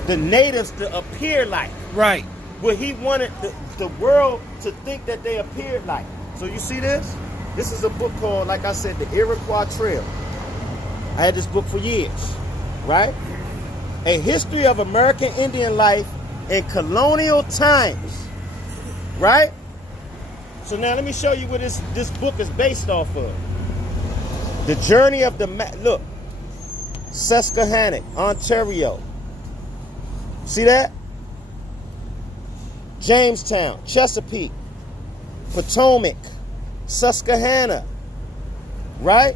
the natives to appear like. Right. What he wanted the world to think that they appeared like. So you see this? This is a book called, like I said, The Iroquois Trail. I had this book for years, right? A History of American Indian Life in Colonial Times, right? So now let me show you what this book is based off of. The Journey of the look, Susquehannock, Ontario. See that? Jamestown, Chesapeake, Potomac, Susquehanna, right?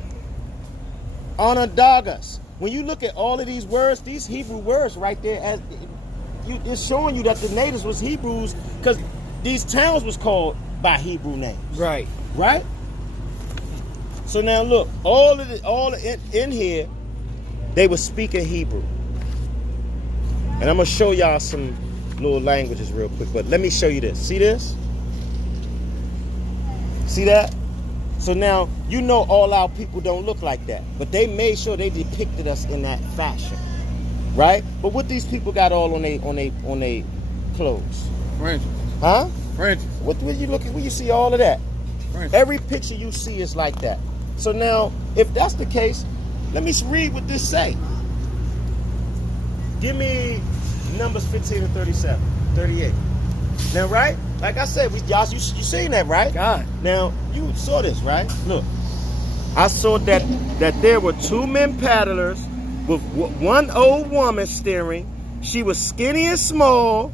Onondagas. When you look at all of these words, these Hebrew words right there, it's showing you that the natives was Hebrews because these towns was called by Hebrew names. Right. Right? So now look, all in here, they were speaking Hebrew. And I'm going to show y'all some little languages real quick, but let me show you this. See this? See that? So now, you know all our people don't look like that, but they made sure they depicted us in that fashion, right? But what these people got all on they clothes? French. Huh? French. What you look at? Where you see all of that? French. Every picture you see is like that. So now, if that's the case, let me read what this say. Give me Numbers 15 and 37, 38. Now, right? Like I said, y'all, you seen that, right? God. Now, you saw this, right? Look. I saw that there were two men paddlers with one old woman steering. She was skinny and small,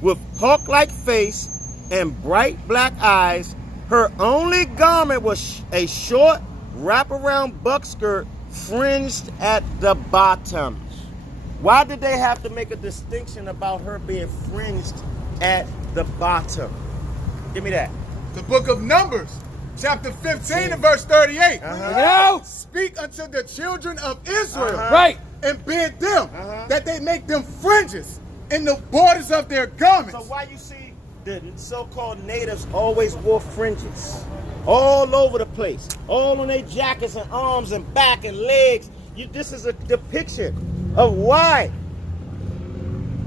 with hawk-like face and bright black eyes. Her only garment was a short wraparound buck skirt fringed at the bottoms. Why did they have to make a distinction about her being fringed at the bottom? Give me that. The book of Numbers, chapter 15 and verse 38. Speak unto the children of Israel. Right. And bid them that they make them fringes in the borders of their garments. So why you see the so-called natives always wore fringes all over the place, all on their jackets and arms and back and legs? This is a depiction of why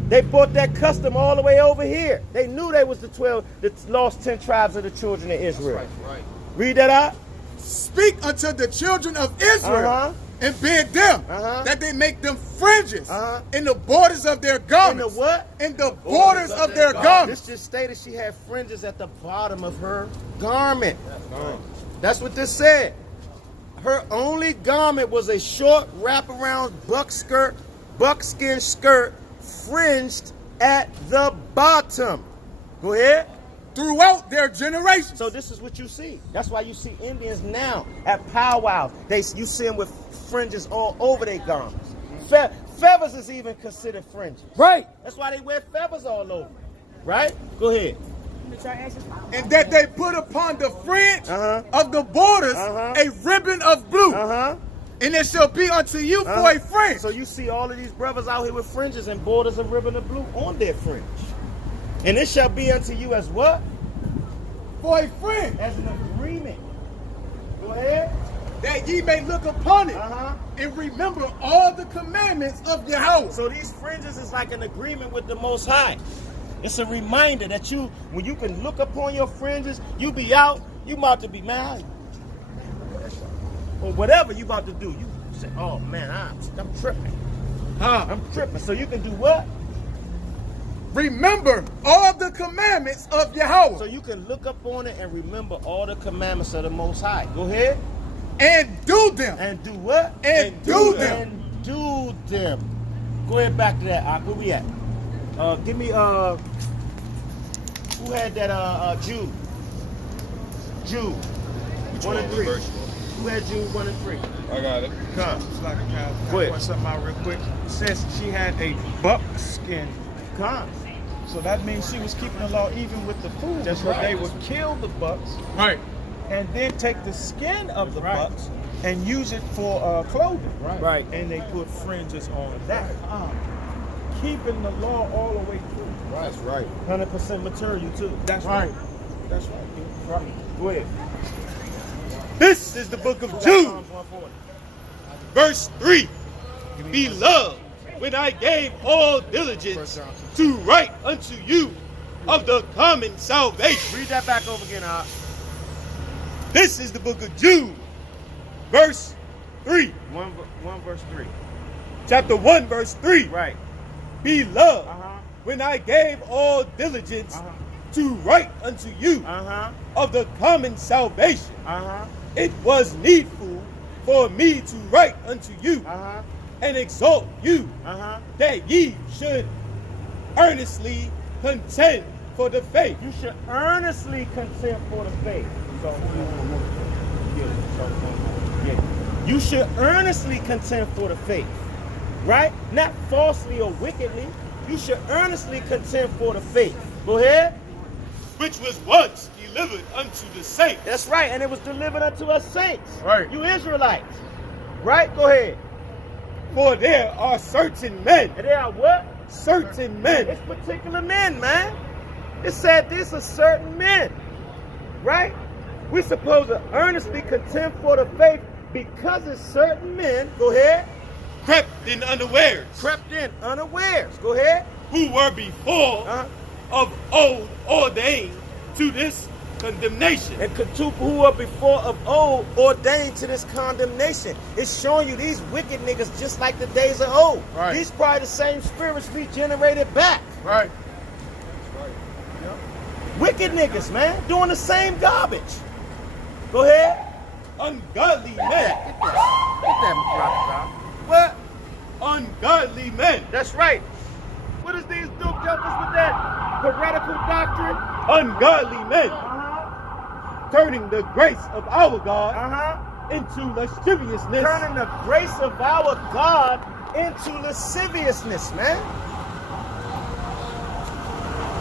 they brought that custom all the way over here. They knew they was the lost 10 tribes of the children of Israel. Right. Read that out. Speak unto the children of Israel and bid them that they make them fringes in the borders of their garments. In the what? In the borders of their garments. This just stated she had fringes at the bottom of her garment. That's what this said. Her only garment was a short wraparound buckskin skirt, fringed at the bottom. Go ahead. Throughout their generations. So this is what you see. That's why you see Indians now at powwows. You see them with fringes all over their garments. Feathers is even considered fringes. Right. That's why they wear feathers all over. Right? Go ahead. And that they put upon the fringe of the borders a ribbon of blue. And it shall be unto you for a fringe. So you see all of these brothers out here with fringes and borders of ribbon of blue on their fringe. And it shall be unto you as what? For a fringe. As an agreement. Go ahead. That ye may look upon it and remember all the commandments of Yahweh. So these fringes is like an agreement with the Most High. It's a reminder that when you can look upon your fringes, you be out, you about to be mad. Or whatever you about to do. You say, oh man, I'm tripping. I'm tripping. So you can do what? Remember all the commandments of Yahweh. So you can look up on it and remember all the commandments of the Most High. Go ahead. And do them. And do what? And do them. And do them. Go ahead back to that. Where we at? Give me who had that Jude? Jude. 1 and 3. Who had Jude 1 and 3? I got it. Come. It's like I Go ahead. point something out real quick. It says she had a buckskin. Come. So that means she was keeping the law even with the food. That's because right. They would kill the bucks. Right. And then take the skin of the bucks and use it for clothing. Right. And they put fringes on that. Keeping the law all the way through. That's right. 100% material too. That's right. That's right. Right. Go ahead. This is the book of Jude, Psalms 140. verse 3. Beloved, when I gave all diligence to write unto you of the common salvation. Read that back over again, Art. This is the book of Jude, verse 3. 1 verse 3. Chapter 1, verse 3. Right. Beloved, when I gave all diligence to write unto you of the common salvation, it was needful for me to write unto you and exhort you that ye should earnestly contend for the faith. You should earnestly contend for the faith. You should earnestly contend for the faith. Right? Not falsely or wickedly. You should earnestly contend for the faith. Go ahead. Which was once delivered unto the saints. That's right. And it was delivered unto us saints. Right. You Israelites. Right? Go ahead. For there are certain men. And there are what? Certain men. It's particular men, man. It said these are certain men. Right? We're supposed to earnestly contend for the faith because it's certain men. Go ahead. Crept in unawares. Crept in unawares. Go ahead. Who were before of old ordained to this condemnation. And who were before of old ordained to this condemnation. It's showing you these wicked niggas just like the days of old. Right. These probably the same spirits regenerated back. Right. Wicked niggas, man, doing the same garbage. Go ahead. Ungodly men. Get that rock out. What? Ungodly men. That's right. What is these dope jumpers with that heretical doctrine? Ungodly men. Turning the grace of our God into lasciviousness. Turning the grace of our God into lasciviousness, man.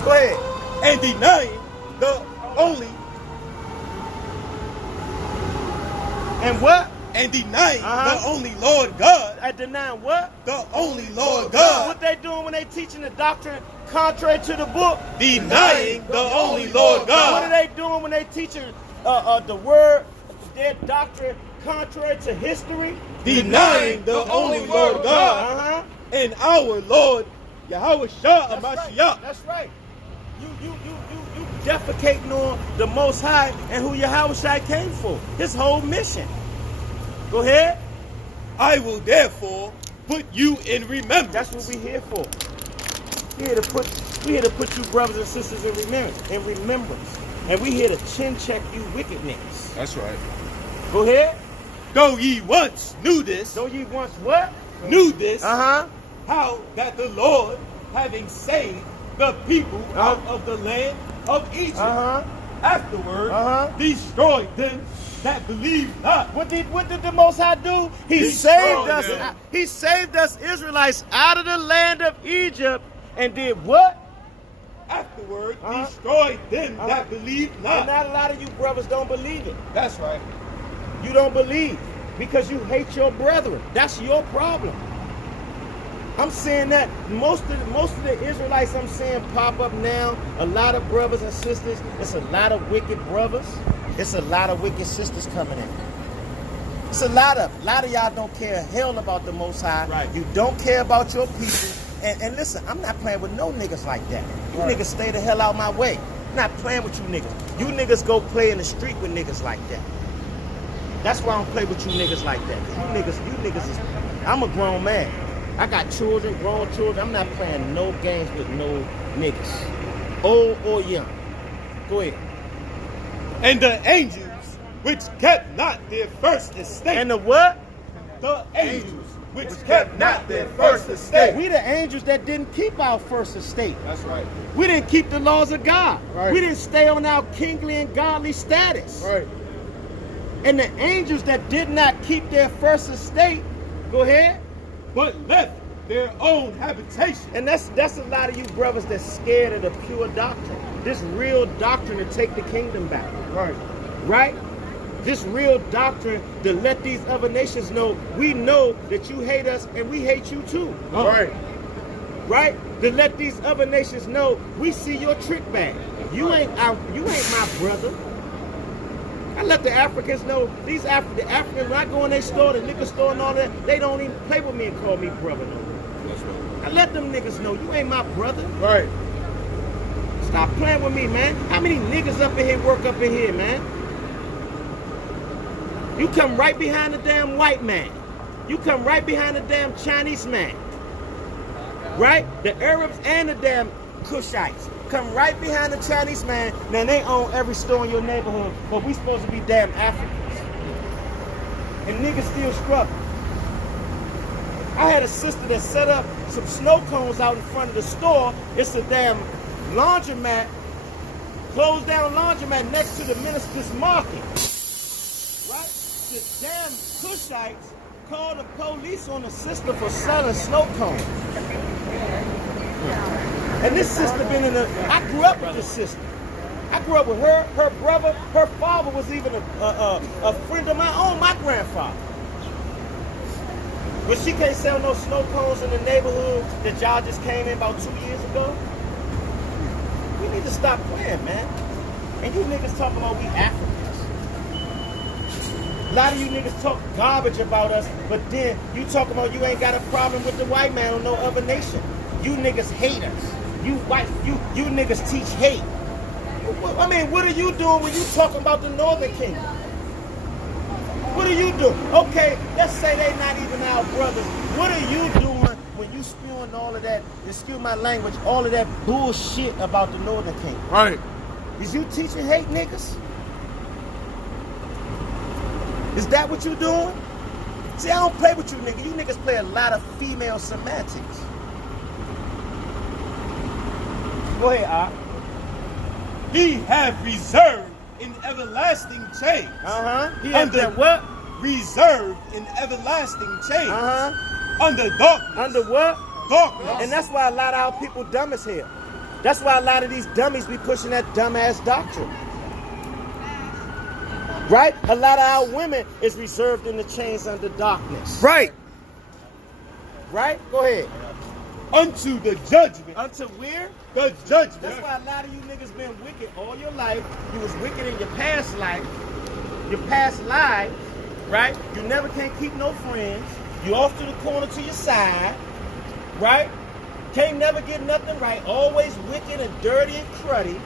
Go ahead. And denying the only. And what? And denying the only Lord God. At denying what? The only Lord God. What they doing when they teaching the doctrine contrary to the book? Denying the only Lord God. What are they doing when they teaching the word, their doctrine contrary to history? Denying the only Lord God. And our Lord Yahweh Shah Mashiach. That's right. You defecating on the Most High and who Yahweh Shai came for. His whole mission. Go ahead. I will therefore put you in remembrance. That's what we here for. We here to put you brothers and sisters in remembrance. And we here to chin check you wickedness. That's right. Go ahead. Though ye once knew this. Though ye once what? Knew this. How that the Lord, having saved the people out of the land of Egypt, afterward destroyed them that believed not. What did the Most High do? He saved us. He saved us Israelites out of the land of Egypt and did what? Afterward destroyed them that believed not. And not a lot of you brothers don't believe it. That's right. You don't believe because you hate your brethren. That's your problem. I'm saying that most of the Israelites I'm seeing pop up now, a lot of brothers and sisters, it's a lot of wicked brothers, it's a lot of wicked sisters coming in. It's a lot of y'all don't care hell about the Most High. Right. You don't care about your people. And listen, I'm not playing with no niggas like that. You niggas stay the hell out my way. I'm not playing with you niggas. You niggas go play in the street with niggas like that. That's why I don't play with you niggas like that. You niggas is, I'm a grown man. I got children, grown children. I'm not playing no games with no niggas, old or young. Go ahead. And the angels which kept not their first estate. And the what? The angels which kept not their first estate. We the angels that didn't keep our first estate. That's right. We didn't keep the laws of God. Right. We didn't stay on our kingly and godly status. Right. And the angels that did not keep their first estate, go ahead. But left their own habitation. And that's a lot of you brothers that's scared of the pure doctrine. This real doctrine to take the kingdom back. Right. Right? This real doctrine to let these other nations know we know that you hate us and we hate you too. Right. Right? To let these other nations know we see your trick bag. You ain't my brother. I let the Africans know, the Africans, when I go in their store, the liquor store and all that, they don't even play with me and call me brother no more. That's right. I let them niggas know, you ain't my brother. Right. Stop playing with me, man. How many niggas up in here work up in here, man? You come right behind the damn white man. You come right behind the damn Chinese man. Right? The Arabs and the damn Cushites come right behind the Chinese man. Now they own every store in your neighborhood, but we supposed to be damn Africans. And niggas still struggle. I had a sister that set up some snow cones out in front of the store. It's a damn laundromat, closed down laundromat next to the minister's market. Right? The damn Cushites called the police on the sister for selling snow cones. And this sister been in I grew up with this sister. I grew up with her brother, her father was even a friend of my grandfather. But she can't sell no snow cones in the neighborhood that y'all just came in about 2 years ago. We need to stop playing, man. And you niggas talking about we Africans. A lot of you niggas talk garbage about us, but then you talk about you ain't got a problem with the white man or no other nation. You niggas hate us. You niggas teach hate. I mean, what are you doing when you talking about the Northern Kingdom? What are you doing? Okay, let's say they not even our brothers. What are you doing when you spewing all of that, excuse my language, all of that bullshit about the Northern Kingdom? Right. Is you teaching hate niggas? Is that what you doing? See, I don't play with you niggas. You niggas play a lot of female semantics. Go ahead, Art. He have reserved in everlasting change. He has that what? Reserved in everlasting change. Under darkness. Under what? Darkness. And that's why a lot of our people dumb as hell. That's why a lot of these dummies be pushing that dumbass doctrine. Right? A lot of our women is reserved in the chains under darkness. Right. Right? Go ahead. Unto the judgment. Unto where? The judgment. That's why a lot of you niggas been wicked all your life. You was wicked in your past life. Your past life, right? You never can keep no friends. You off to the corner to your side, right? Can't never get nothing right. Always wicked and dirty and cruddy,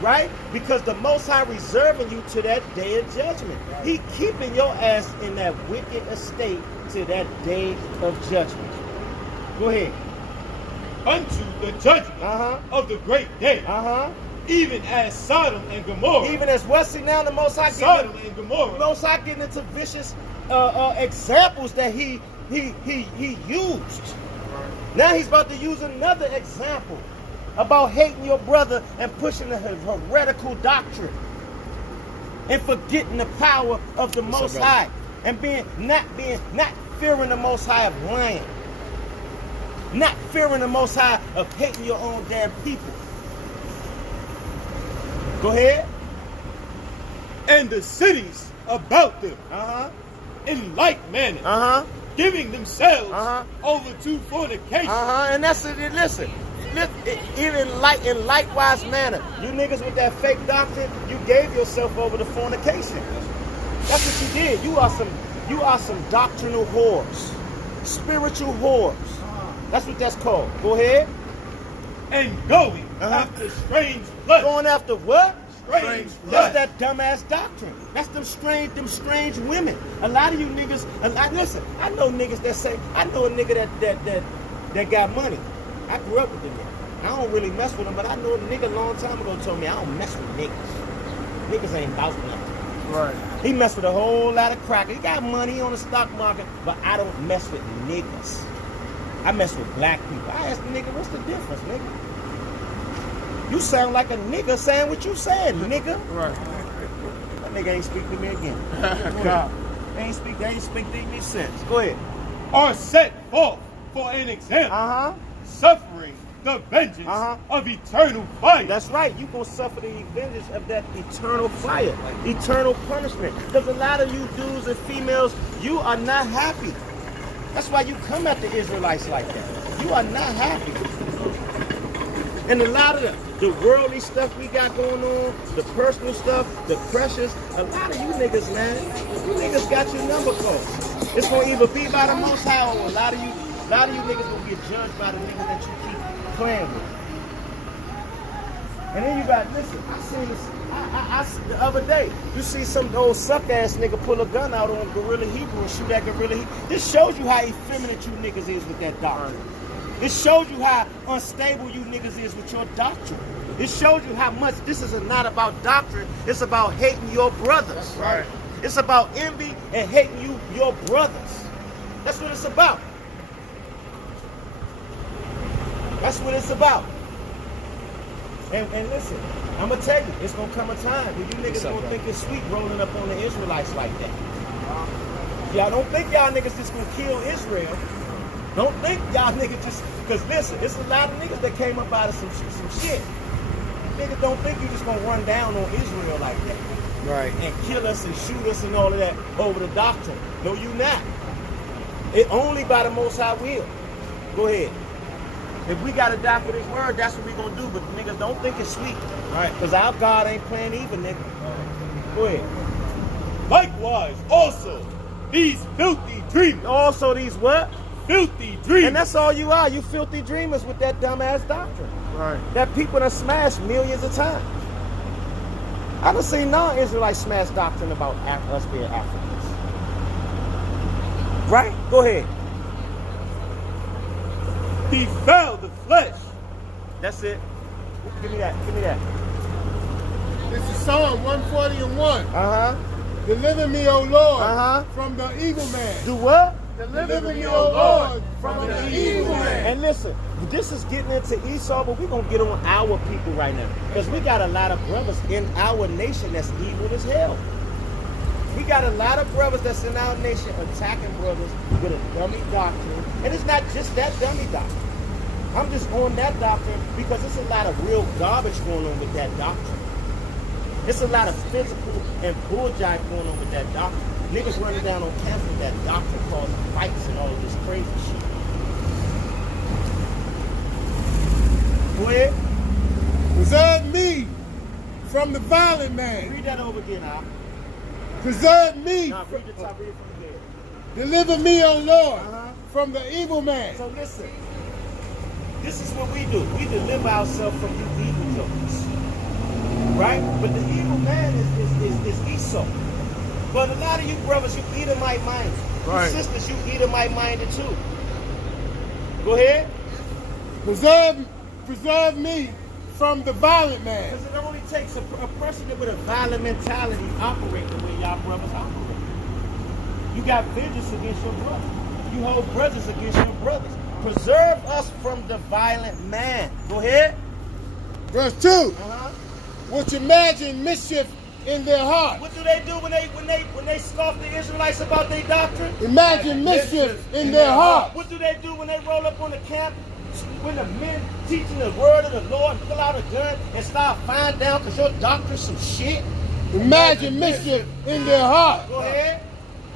right? Because the Most High reserving you to that day of judgment. He keeping your ass in that wicked estate to that day of judgment. Go ahead. Unto the judgment of the great day. Even as Sodom and Gomorrah. Even as what? See now the Most High Sodom and Gomorrah. The Most High getting into vicious examples that he used. Now he's about to use another example about hating your brother and pushing a heretical doctrine and forgetting the power of the Most High and not fearing the Most High of lying, not fearing the Most High of hating your own damn people. Go ahead. And the cities about them, in like manner, giving themselves over to fornication. And that's it. Listen, even in likewise manner, you niggas with that fake doctrine, you gave yourself over to fornication. That's what you did. You are some doctrinal whores, spiritual whores. That's what that's called. Go ahead. And going after strange blood. Going after what? Strange blood. That's that dumbass doctrine. That's them strange women. A lot of you niggas, listen, I know niggas that say, I know a nigga that got money. I grew up with the nigga. I don't really mess with him, but I know a nigga a long time ago told me I don't mess with niggas. Niggas ain't about nothing. Right. He messed with a whole lot of crack. He got money on the stock market, but I don't mess with niggas. I mess with black people. I asked the nigga, what's the difference, nigga? You sound like a nigga saying what you said, nigga. Right. That nigga ain't speak to me again. They ain't speak to me since. Go ahead. Are set forth for an example. Suffering the vengeance of eternal fire. That's right. You gonna suffer the vengeance of that eternal fire, eternal punishment. Because a lot of you dudes and females, you are not happy. That's why you come at the Israelites like that. You are not happy. And a lot of the worldly stuff we got going on, the personal stuff, the precious, a lot of you niggas, man, you niggas got your number close. It's gonna either be by the Most High or a lot of you niggas gonna get judged by the niggas that you keep playing with. And then you got, listen, I seen this, I the other day, you see some old suck-ass nigga pull a gun out on Gorilla Hebrew and shoot that Gorilla Hebrew. This shows you how effeminate you niggas is with that doctrine. It shows you how unstable you niggas is with your doctrine. It shows you how much this is not about doctrine, it's about hating your brothers. Right. It's about envy and hating your brothers. That's what it's about. That's what it's about. And listen, I'm going to tell you, it's going to come a time when you niggas going to think it's sweet rolling up on the Israelites like that. Y'all don't think y'all niggas just going to kill Israel. Don't think y'all niggas just, because listen, it's a lot of niggas that came up out of some shit. Niggas don't think you just going to run down on Israel like that. Right. And kill us and shoot us and all of that over the doctrine. No, you not. It only by the Most High will. Go ahead. If we gotta die for this word, that's what we gonna do. But niggas don't think it's sweet. Right. Because our God ain't playing even, nigga. Go ahead. Likewise, also, these filthy dreamers. Also these what? Filthy dreamers. And that's all you are. You filthy dreamers with that dumbass doctrine. Right. That people that smash millions of times. I done seen non-Israelites smash doctrine about us being Africans. Right? Go ahead. Defile the flesh. That's it. Give me that. Give me that. This is Psalm 140:1. Deliver me, O Lord, from the evil man. Do what? Deliver me, O Lord, from the evil man. And listen, this is getting into Esau, but we're going to get on our people right now. Because we got a lot of brothers in our nation that's evil as hell. We got a lot of brothers that's in our nation attacking brothers with a dummy doctrine. And it's not just that dummy doctrine. I'm just on that doctrine because there's a lot of real garbage going on with that doctrine. It's a lot of physical and bull jive going on with that doctrine. Niggas running down on campus with that doctrine causing fights and all of this crazy shit. Go ahead. Preserve me from the violent man. Read that over again, Al. Preserve me. Now read the top, read it from again. Deliver me, O Lord, from the evil man. So listen, this is what we do. We deliver ourselves from you evil jokers. Right? But the evil man is Esau. But a lot of you brothers, you Edomite minded. Right. You sisters, you Edomite minded too. Go ahead. Preserve me from the violent man. Because it only takes a person with a violent mentality operate the way y'all brothers operate. You got vengeance against your brother. You hold brothers against your brothers. Preserve us from the violent man. Go ahead. Verse 2. Which imagine mischief in their heart. What do they do when they scoff the Israelites about their doctrine? Imagine mischief in their heart. What do they do when they roll up on the camp? When the men teaching the word of the Lord, pull out a gun and start firing down because your doctrine's some shit? Imagine mischief in their heart. Go ahead.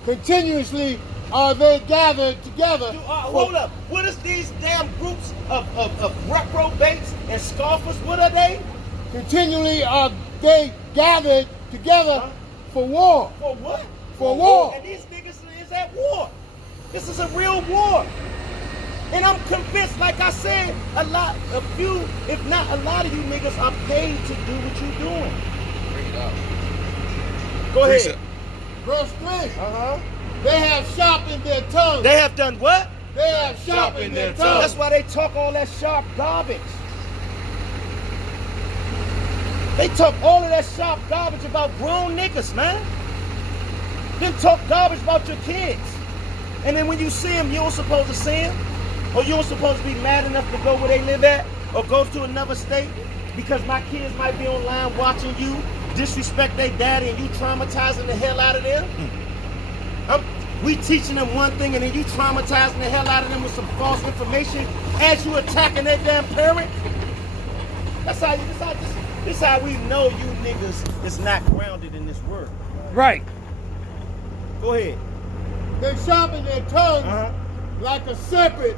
Continuously are they gathered together. Hold up. What is these damn groups of reprobates and scoffers? What are they? Continually are they gathered together for war. For what? For war. And these niggas is at war. This is a real war. And I'm convinced, like I said, a few, if not a lot of you niggas are paid to do what you're doing. Bring it up. Go ahead. Verse 3. They have sharpened their tongues. They have done what? They have sharpened their tongues. That's why they talk all that sharp garbage. They talk all of that sharp garbage about grown niggas, man. Then talk garbage about your kids. And then when you see them, you don't supposed to see them. Or you don't supposed to be mad enough to go where they live at. Or go to another state. Because my kids might be online watching you disrespect their daddy and you traumatizing the hell out of them. We teaching them one thing and then you traumatizing the hell out of them with some false information as you attacking their damn parent. This how we know you niggas is not grounded in this word. Right. Go ahead. They sharpen their tongues like a serpent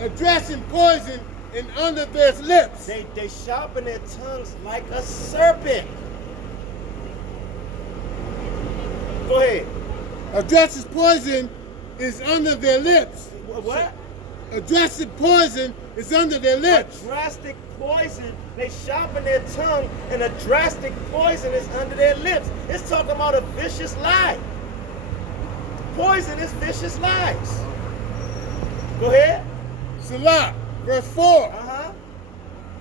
addressing poison in under their lips. They sharpen their tongues like a serpent. Go ahead. Addresses poison is under their lips. What? Addressing poison is under their lips. A drastic poison. They sharpen their tongue and a drastic poison is under their lips. It's talking about a vicious lie. Poison is vicious lies. Go ahead. Salah, verse 4.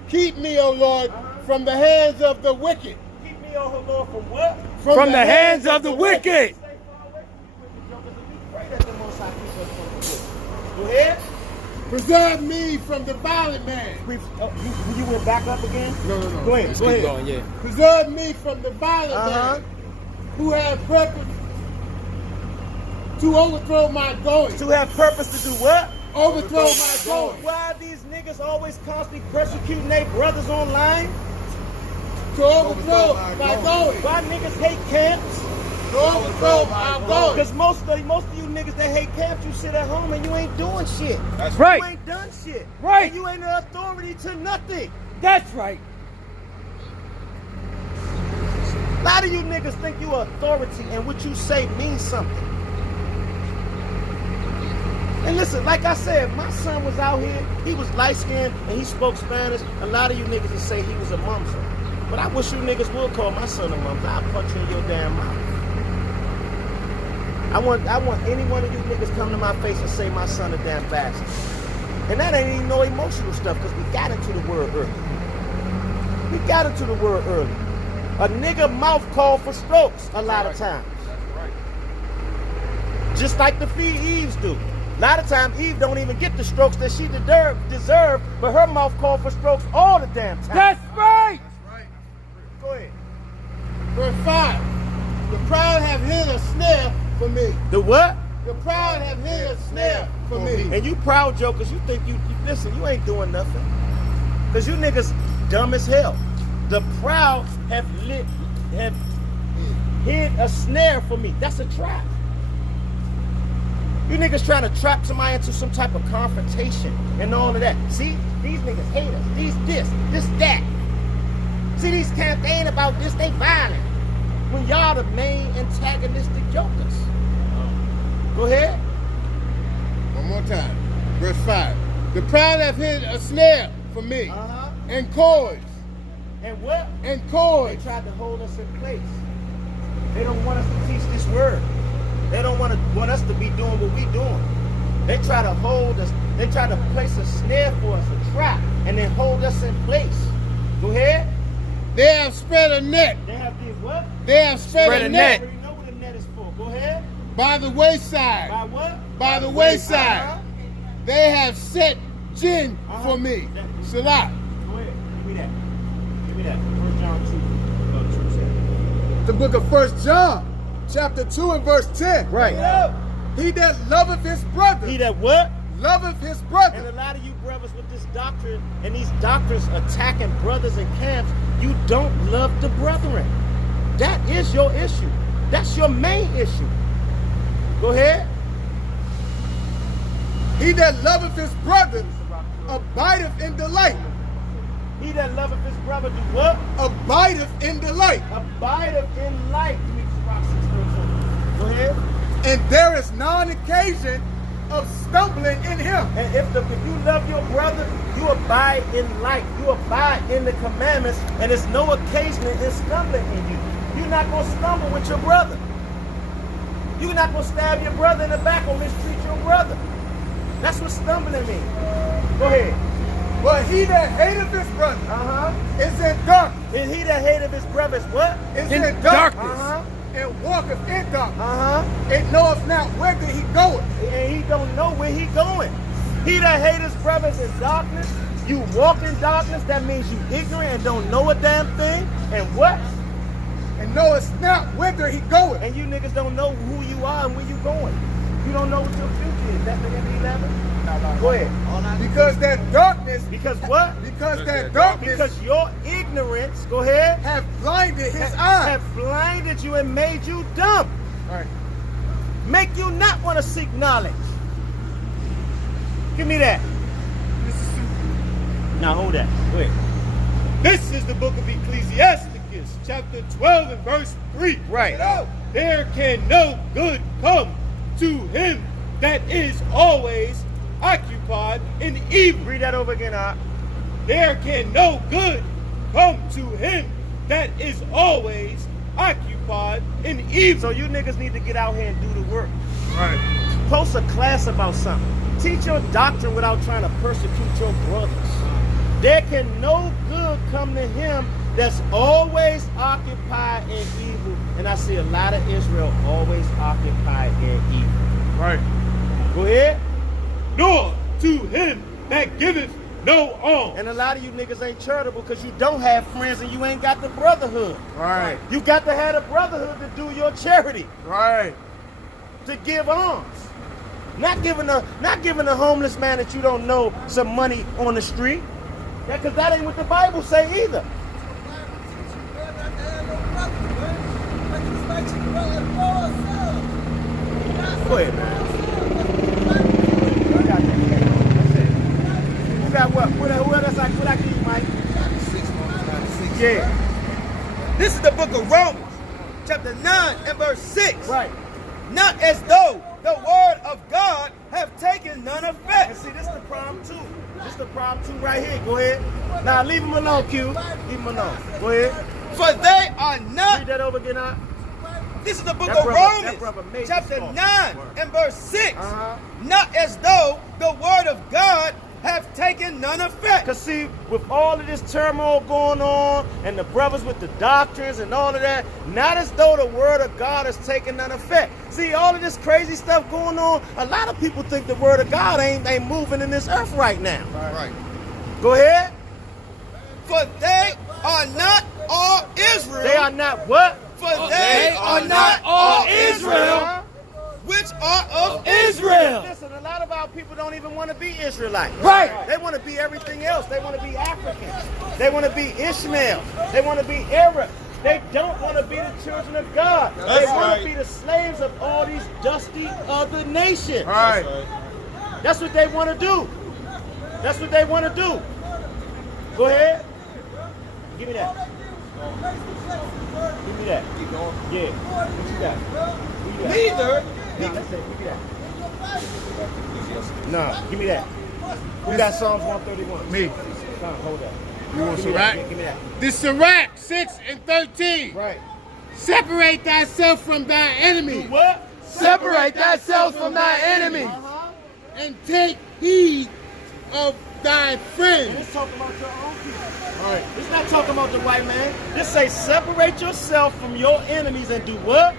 Keep me, O Lord, from the hands of the wicked. Keep me, O Lord, from what? From the hands of the wicked. Stay far away from you wicked jokers, and we pray that the Most High keep us from the wicked. Go ahead. Preserve me from the violent man. You went back up again? No. Go ahead. Go ahead. Going, yeah. Preserve me from the violent man who have purpose to overthrow my goings. To have purpose to do what? Overthrow my goings. Why are these niggas always constantly persecuting their brothers online? To overthrow my goings. Why niggas hate camps? To overthrow my goings. Because most of you niggas that hate camps, you sit at home and you ain't doing shit. That's right. You ain't done shit. Right. And you ain't an authority to nothing. That's right. A lot of you niggas think you authority and what you say means something. And listen, like I said, my son was out here, he was light-skinned and he spoke Spanish. A lot of you niggas would say he was a mumser. But I wish you niggas would call my son a mumser. I'll punch you in your damn mouth. I want any one of you niggas come to my face and say my son a damn bastard. And that ain't even no emotional stuff because we got into the word early. A nigga mouth called for strokes a lot of times. Just like the Fee Eves do. A lot of times Eve don't even get the strokes that she deserve, but her mouth called for strokes all the damn time. That's right. Go ahead. Verse 5. The proud have hid a snare for me. The what? The proud have hid a snare for me. And you proud jokers, you think you listen, you ain't doing nothing. Because you niggas dumb as hell. The proud have hid a snare for me. That's a trap. You niggas trying to trap somebody into some type of confrontation and all of that. See, these niggas hate us. This, that. See, these camps, they ain't about this, they violent. When y'all the main antagonistic jokers. Go ahead. One more time. Verse 5. The proud have hid a snare for me. And cords. And what? And cords. They tried to hold us in place. They don't want us to teach this word. They don't want us to be doing what we doing. They try to hold us. They try to place a snare for us, a trap, and then hold us in place. Go ahead. They have spread a net. They have did what? They have spread a net. You know what a net is for. Go ahead. By the wayside. By what? By the wayside. They have set gin for me. Salah. Go ahead. Give me that. Give me that. 1 John 2. The book of 1 John, chapter 2 and verse 10. Right. He that loveth his brother. He that what? Loveth his brother. And a lot of you brothers with this doctrine and these doctors attacking brothers in camps, you don't love the brethren. That is your issue. That's your main issue. Go ahead. He that loveth his brother abideth in delight. He that loveth his brother do what? Abideth in delight. Abideth in light. Go ahead. And there is none occasion of stumbling in him. And if you love your brother, you abide in light. You abide in the commandments, and there's no occasion in stumbling in you. You're not going to stumble with your brother. You're not going to stab your brother in the back or mistreat your brother. That's what stumbling means. Go ahead. But he that hateth his brother is in darkness. And he that hateth his brother is what? Is in darkness. And walketh in darkness. And knoweth not whither he goeth. And he don't know where he going. He that hateth his brother is in darkness. You walk in darkness, that means you ignorant and don't know a damn thing. And what? And knoweth not whither he goeth. And you niggas don't know who you are and where you going. You don't know what your future is. That's the M11. Go ahead. Because that darkness. Because what? Because that darkness. Because your ignorance, go ahead. Have blinded his eyes. Have blinded you and made you dumb. Right. Make you not want to seek knowledge. Give me that. Now hold that. Go ahead. This is the book of Ecclesiasticus, chapter 12 and verse 3. Right. There can no good come to him that is always occupied in evil. Read that over again, There can no good come to him that is always occupied in evil. So you niggas need to get out here and do the work. Right. Post a class about something. Teach your doctrine without trying to persecute your brothers. There can no good come to him that's always occupied in evil. And I see a lot of Israel always occupied in evil. Right. Go ahead. Nor to him that giveth no alms. And a lot of you niggas ain't charitable because you don't have friends and you ain't got the brotherhood. Right. You got to have the brotherhood to do your charity. Right. To give alms. Not giving a homeless man that you don't know some money on the street. Yeah, because that ain't what the Bible say either. Go ahead, man. Who got what? Who else I give you, Mike? Yeah. This is the book of Romans, chapter 9 and verse 6. Right. Not as though the word of God have taken none And effect. see, this is the problem too. This is the problem too right here. Go ahead. Now leave him alone, Q. Leave him alone. Go ahead. For they are not. Read that over again, huh? This is the book That of brother made Romans, chapter this 9 word. and verse 6. Not as though the word of God have taken none effect. Because see, with all of this turmoil going on and the brothers with the doctrines and all of that, not as though the word of God has taken none effect. See, all of this crazy stuff going on, a lot of people think the word of God ain't moving in this earth right now. Right. Go ahead. For they are not all Israel. They are not what? For they are not all Israel, which are of Israel. Listen, a lot of our people don't even want to be Israelites. Right. They want to be everything else. They want to be Africans. They want to be Ishmael. They want to be Arab. They don't want to be the children of God. That's They want right. to be the slaves of all these dusty other nations. All right. That's what they want to do. That's what they want to do. Go ahead. Give me that. Give me that. Keep going. Yeah. What you got? Give me that. Neither. No, that's it. Give me that. No, give me that. Who got Psalms 131? Me. Come, hold that. You want Give me Sirach? that. Give me that. This Sirach 6:13. Right. Separate thyself from thy enemy. Do what? Separate thyself from thy enemy. And take heed of thy And friends. it's talking about your own people. All right. It's not talking about the white man. This say separate yourself from your enemies and do what?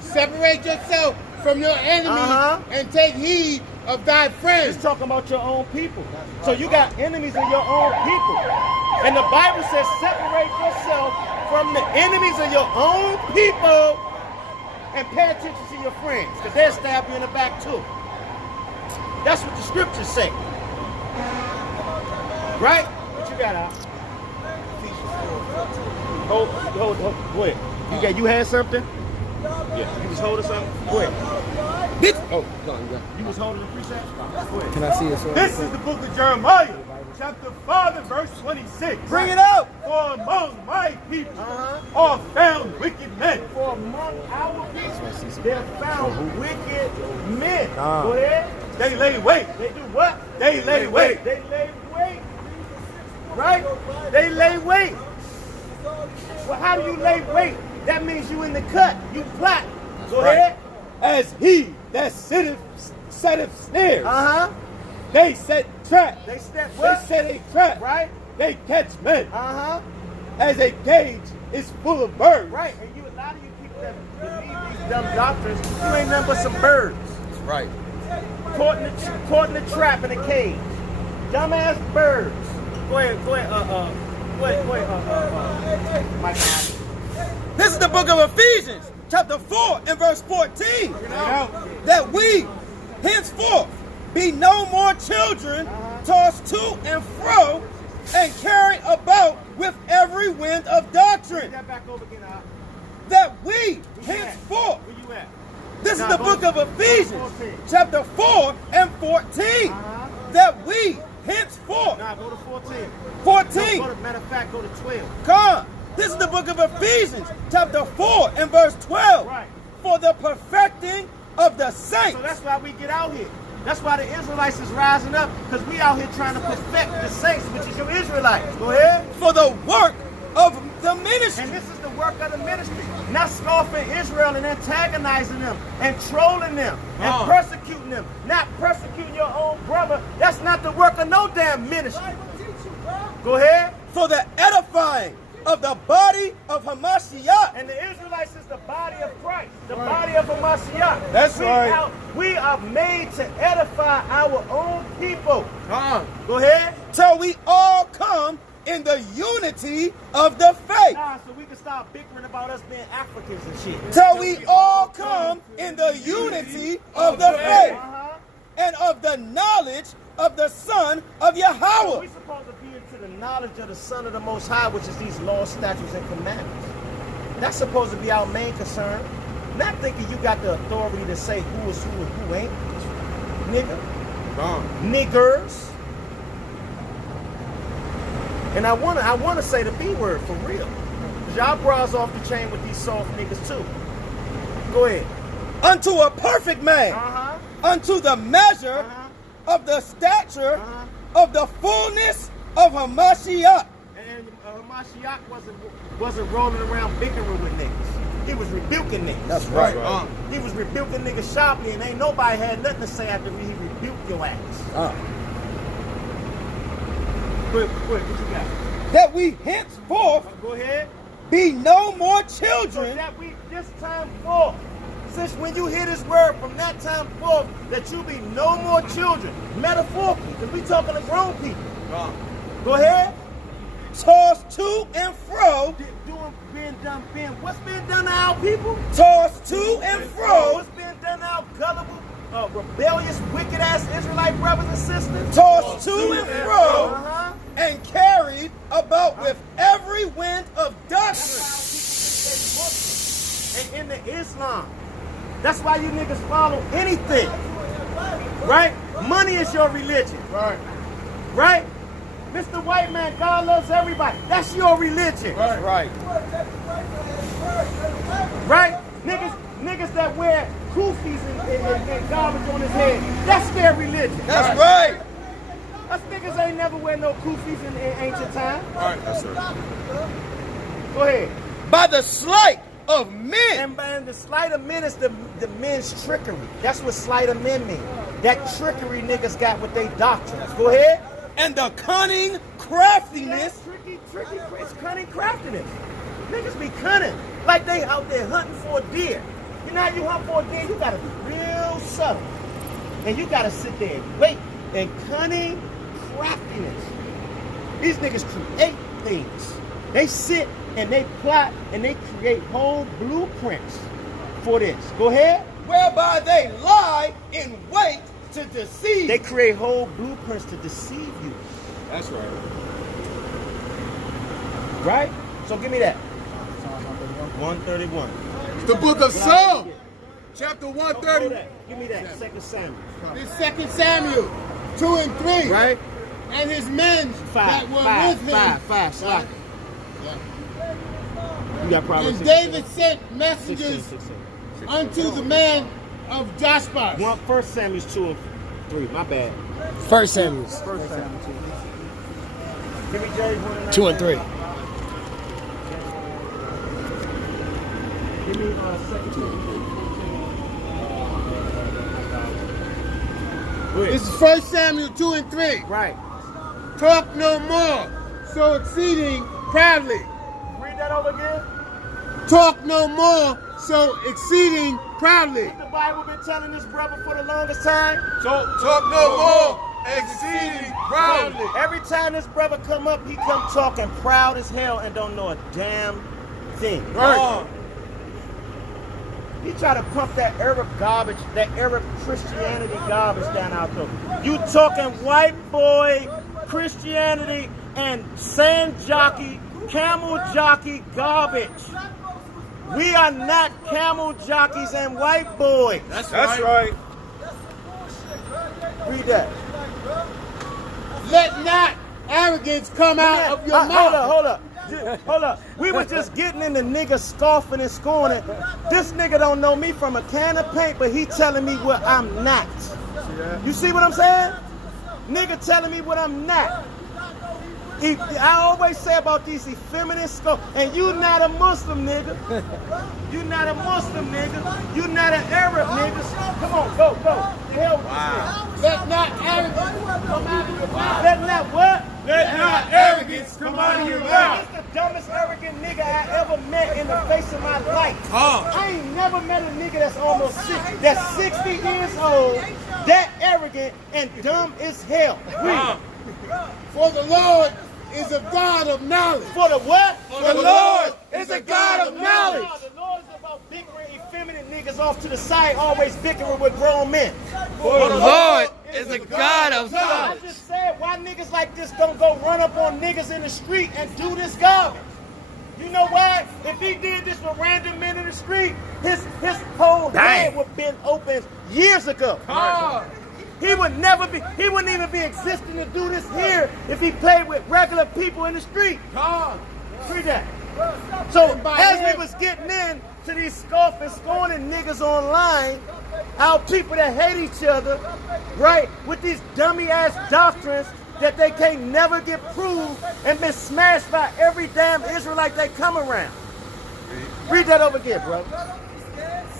Separate yourself from your enemies and take heed of thy It's friends. talking about your own people. So you got enemies in your own people. And the Bible says separate yourself from the enemies of your own people and pay attention to your friends, because they'll stab you in the back too. That's what the scriptures say. Right? What you got out? Hold, go ahead. You had something? Yeah. You was holding something? Go ahead. You was holding the precept? Go ahead. Can I see it? This is the book of Jeremiah, chapter 5 and verse 26. Bring it out. For among my people are found wicked men. For among our people, they're found wicked men. Go ahead. They lay wait. They do what? They lay wait. They lay wait. Right? They lay wait. Well, how do you lay wait? That means you in the cut. You plot. Go ahead. As he that setteth snares. They set traps. They step They what? set a trap. Right? They catch men. As a cage is full of birds. Right. And you, a lot of you people that believe these dumb doctrines, you ain't nothing but some birds. Right. Caught in the trap in a cage. Dumbass birds. Go ahead. My God. This is the book of Ephesians, chapter 4 and verse 14. That we henceforth be no more children tossed to and fro and carried about with every wind of doctrine. That back over again, That we henceforth. Where you at? This is the book of Ephesians, chapter 4 and 14. That we henceforth. Nah, go to 14. 14. No, matter of fact, go to 12. Come. This is the book of Ephesians, chapter 4 and verse 12. Right. For the perfecting of the saints. So that's why we get out here. That's why the Israelites is rising up, because we out here trying to perfect the saints, which is your Israelites. Go ahead. For the work of the ministry. And this is the work of the ministry. Not scoffing Israel and antagonizing them and trolling them and persecuting them. Not persecuting your own brother. That's not the work of no damn ministry. Go ahead. For the edifying of the body of Hamashiach. And the Israelites is the body of Christ, the body of Hamashiach. That's right. We are made to edify our own people. Go ahead. Till we all come in the unity of the faith. Nah, so we can stop bickering about us being Africans and shit. Till we all come in the unity of the faith and of the knowledge of the Son of Yahweh. We're supposed to be into the knowledge of the Son of the Most High, which is these laws, statutes, and commandments. That's supposed to be our main concern. Not thinking you got the authority to say who is who and who ain't. Nigga. Niggers. And I wanna say the B word for real. Cause y'all bras off the chain with these soft niggas too. Go ahead. Unto a perfect man. Unto the measure of the stature of the fullness of Hamashiach. And Hamashiach wasn't rolling around bickering with niggas. He was rebuking niggas. That's right. He was rebuking niggas sharply, and ain't nobody had nothing to say after he rebuked your ass. Quick, what you got? That we henceforth Go ahead. be no more So children. that we this time forth, since when you hear this word from that time forth, that you be no more children, metaphorically, because we talking to grown people. Go ahead. Tossed to and fro. What's being done to our people? Tossed to and fro. What's being done to our gullible, rebellious, wicked ass Israelite brothers and sisters? Tossed to and fro. And carried about with every wind of doctrine. into Islam. That's why you niggas follow anything. Right? Money is your religion. Right. Right? Mr. White Man, God loves everybody. That's your religion. Right. Right. Right? Niggas that wear kufis and garbage on his head. That's their religion. That's right. Us niggas ain't never wear no kufis in ancient times. All right. Yes, sir. Go ahead. By the sleight of men. And the sleight of men is the men's trickery. That's what sleight of men mean. That trickery niggas got with their doctrines. Go ahead. And the cunning craftiness. Tricky, it's cunning craftiness. Niggas be cunning. Like they out there hunting for a deer. You know how you hunt for a deer? You gotta be real subtle. And you gotta sit there and wait. And cunning craftiness. These niggas create things. They sit and they plot and they create whole blueprints for this. Go ahead. Whereby they lie in wait to deceive. They create whole blueprints to deceive you. That's right. Right? So give me that. 131. The book of Psalms, chapter Hold 130. that. Give me that. 2 Samuel. This 2 Samuel 2 and 3. Right? And his men that were with him. Five. Stop. Yeah. You got Proverbs And 16. David sent 16, messengers 16. unto the man of Joshua. 1 Samuel 2 and 3. My bad. 1 Samuel 1 Samuel 2. Give me Jerry 1 and 2 and 3. Give me 2 Samuel. This is 1 Samuel 2 and 3. Right. Talk no more, so exceeding proudly. Read that over again. Talk no more, so exceeding proudly. The Bible been telling this brother for the longest time. Talk no more, exceeding proudly. Every time this brother come up, he come talking proud as hell and don't know a damn thing. Right. He try to pump that Arab garbage, that Arab Christianity garbage down our throat. You talking white boy Christianity and sand jockey, camel jockey garbage. We are not camel jockeys and white boys. That's right. Read that. Let not arrogance come out of your mouth. Hold up. We were just getting in the nigga scoffing and scorning. This nigga don't know me from a can of paint, but he telling me what I'm not. You see what I'm saying? Nigga telling me what I'm not. I always say about these effeminate scoffs, and you not a Muslim nigga. You not a Muslim nigga. You not an Arab nigga. Come on, go. The hell with this. Let not arrogance come out of your mouth. Let not what? Let not arrogance come out of your mouth. He's the dumbest arrogant nigga I ever met in the face of my life. I ain't never met a nigga that's almost 60, that's 60 years old, that arrogant and dumb as hell. For the Lord is a God of knowledge. For the what? The Lord is a God of knowledge. The Lord is about bickering effeminate niggas off to the side, always bickering with grown men. For the Lord is a God of I knowledge. just said, why niggas like this don't go run up on niggas in the street and do this garbage? You know why? If he did this with random men in the street, his whole head would have been open years ago. He wouldn't even be existing to do this here if he played with regular people in the street. Read that. So as we was getting in to these scoffing, scorning niggas online, our people that hate each other, right, with these dummy ass doctrines that they can't never get proved and been smashed by every damn Israelite they come around. Read that over again, bro.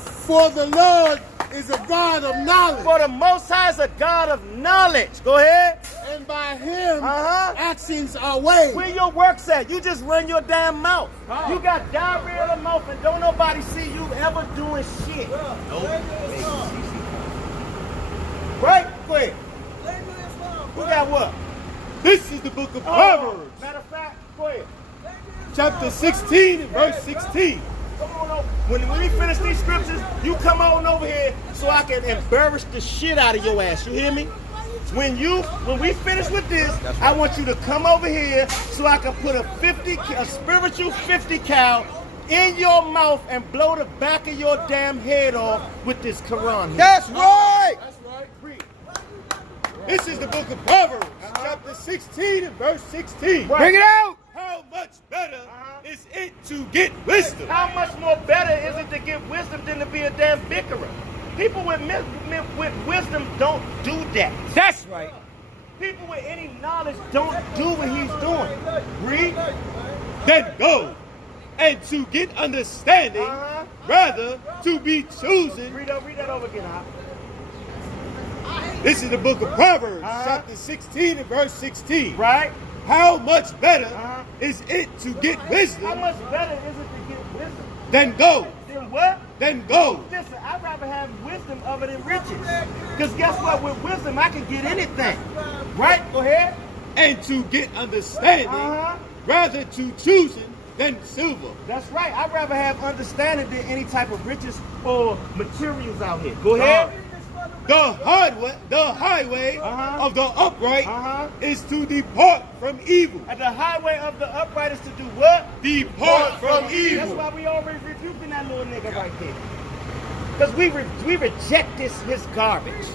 For the Lord is a God of knowledge. For the Most High is a God of knowledge. Go ahead. And by him, actions are weighed. Where your works at? You just run your damn mouth. You got diarrhea in the mouth and don't nobody see you ever doing shit. Right? Go ahead. Who got what? This is the book of Proverbs, Matter of fact, go ahead. chapter 16 and verse 16. Come on over. When we finish these scriptures, you come on over here so I can embarrass the shit out of your ass. You hear me? When we finish with this, I want you to come over here so I can put a spiritual 50 cal in your mouth and blow the back of your damn head off with this Quran here. That's right. That's right. Read. This is the book of Proverbs, chapter 16 and verse 16. Right. Bring it out. How much better is it to get wisdom? How much more better is it to get wisdom than to be a damn bickerer? People with wisdom don't do that. That's right. People with any knowledge don't do what he's doing. Read. Then go. And to get understanding, rather to be chosen. Read that over again, huh? This is the book of Proverbs, chapter 16 and verse 16. Right? How much better is it to get wisdom How much better is it to get wisdom? than gold? Then what? Then gold. Listen, I'd rather have wisdom other than riches. Because guess what? With wisdom, I can get anything. Right? Go ahead. And to get understanding, rather to choosing than silver. That's right. I'd rather have understanding than any type of riches or materials out here. Go ahead. The highway of the upright is to depart from evil. And the highway of the upright is to do what? Depart from That's evil. why we already rebuking that little nigga right there. Because we reject his garbage.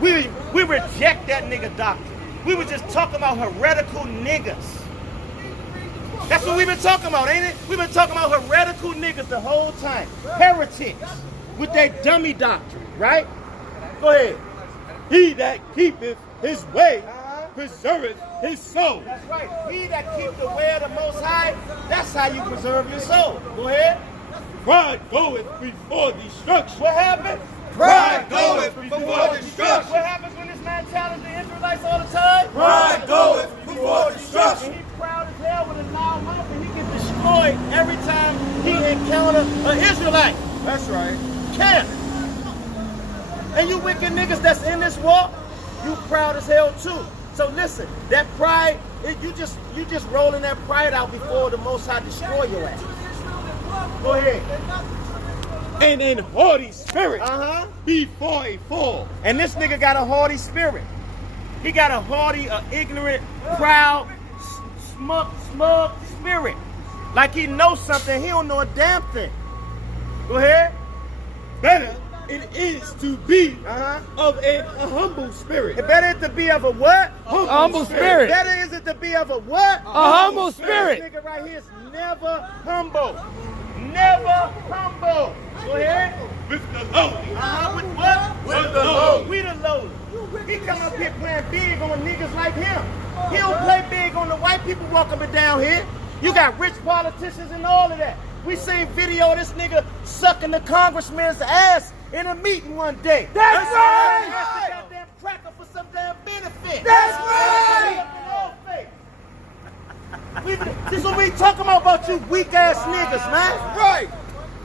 We reject that nigga doctrine. We were just talking about heretical niggas. That's what we've been talking about, ain't it? We've been talking about heretical niggas the whole time. Heretics with their dummy doctrine, right? Go ahead. He that keepeth his way preserveth his soul. That's right. He that keep the way of the Most High, that's how you preserve your soul. Go ahead. Pride goeth before destruction. What happened? Pride goeth before destruction. What happens when this man challenges the Israelites all the time? Pride goeth before destruction. And he's proud as hell with a loud mouth, and he gets destroyed every time he encounters an Israelite. That's right. Can't. And you wicked niggas that's in this war, you proud as hell too. So listen, that pride, you just rolling that pride out before the Most High destroy your ass. Go ahead. And an haughty spirit before a fall. And this nigga got a haughty spirit. He got a haughty, ignorant, proud, smug spirit. Like he knows something, he don't know a damn thing. Go ahead. Better it is to be of a humble spirit. It better to be of a what? Humble spirit. Better is it to be of a what? A humble spirit. This nigga right here is never humble. Never humble. Go ahead. With the lowly. With what? With the lowly. We the lowly. He come up here playing big on niggas like him. He don't play big on the white people walking up and down here. You got rich politicians and all of that. We seen video of this nigga sucking the congressman's ass in a meeting one day. That's right. Asked the goddamn cracker for some damn benefit. That's right. This is what we talking about you weak ass niggas, man. Right.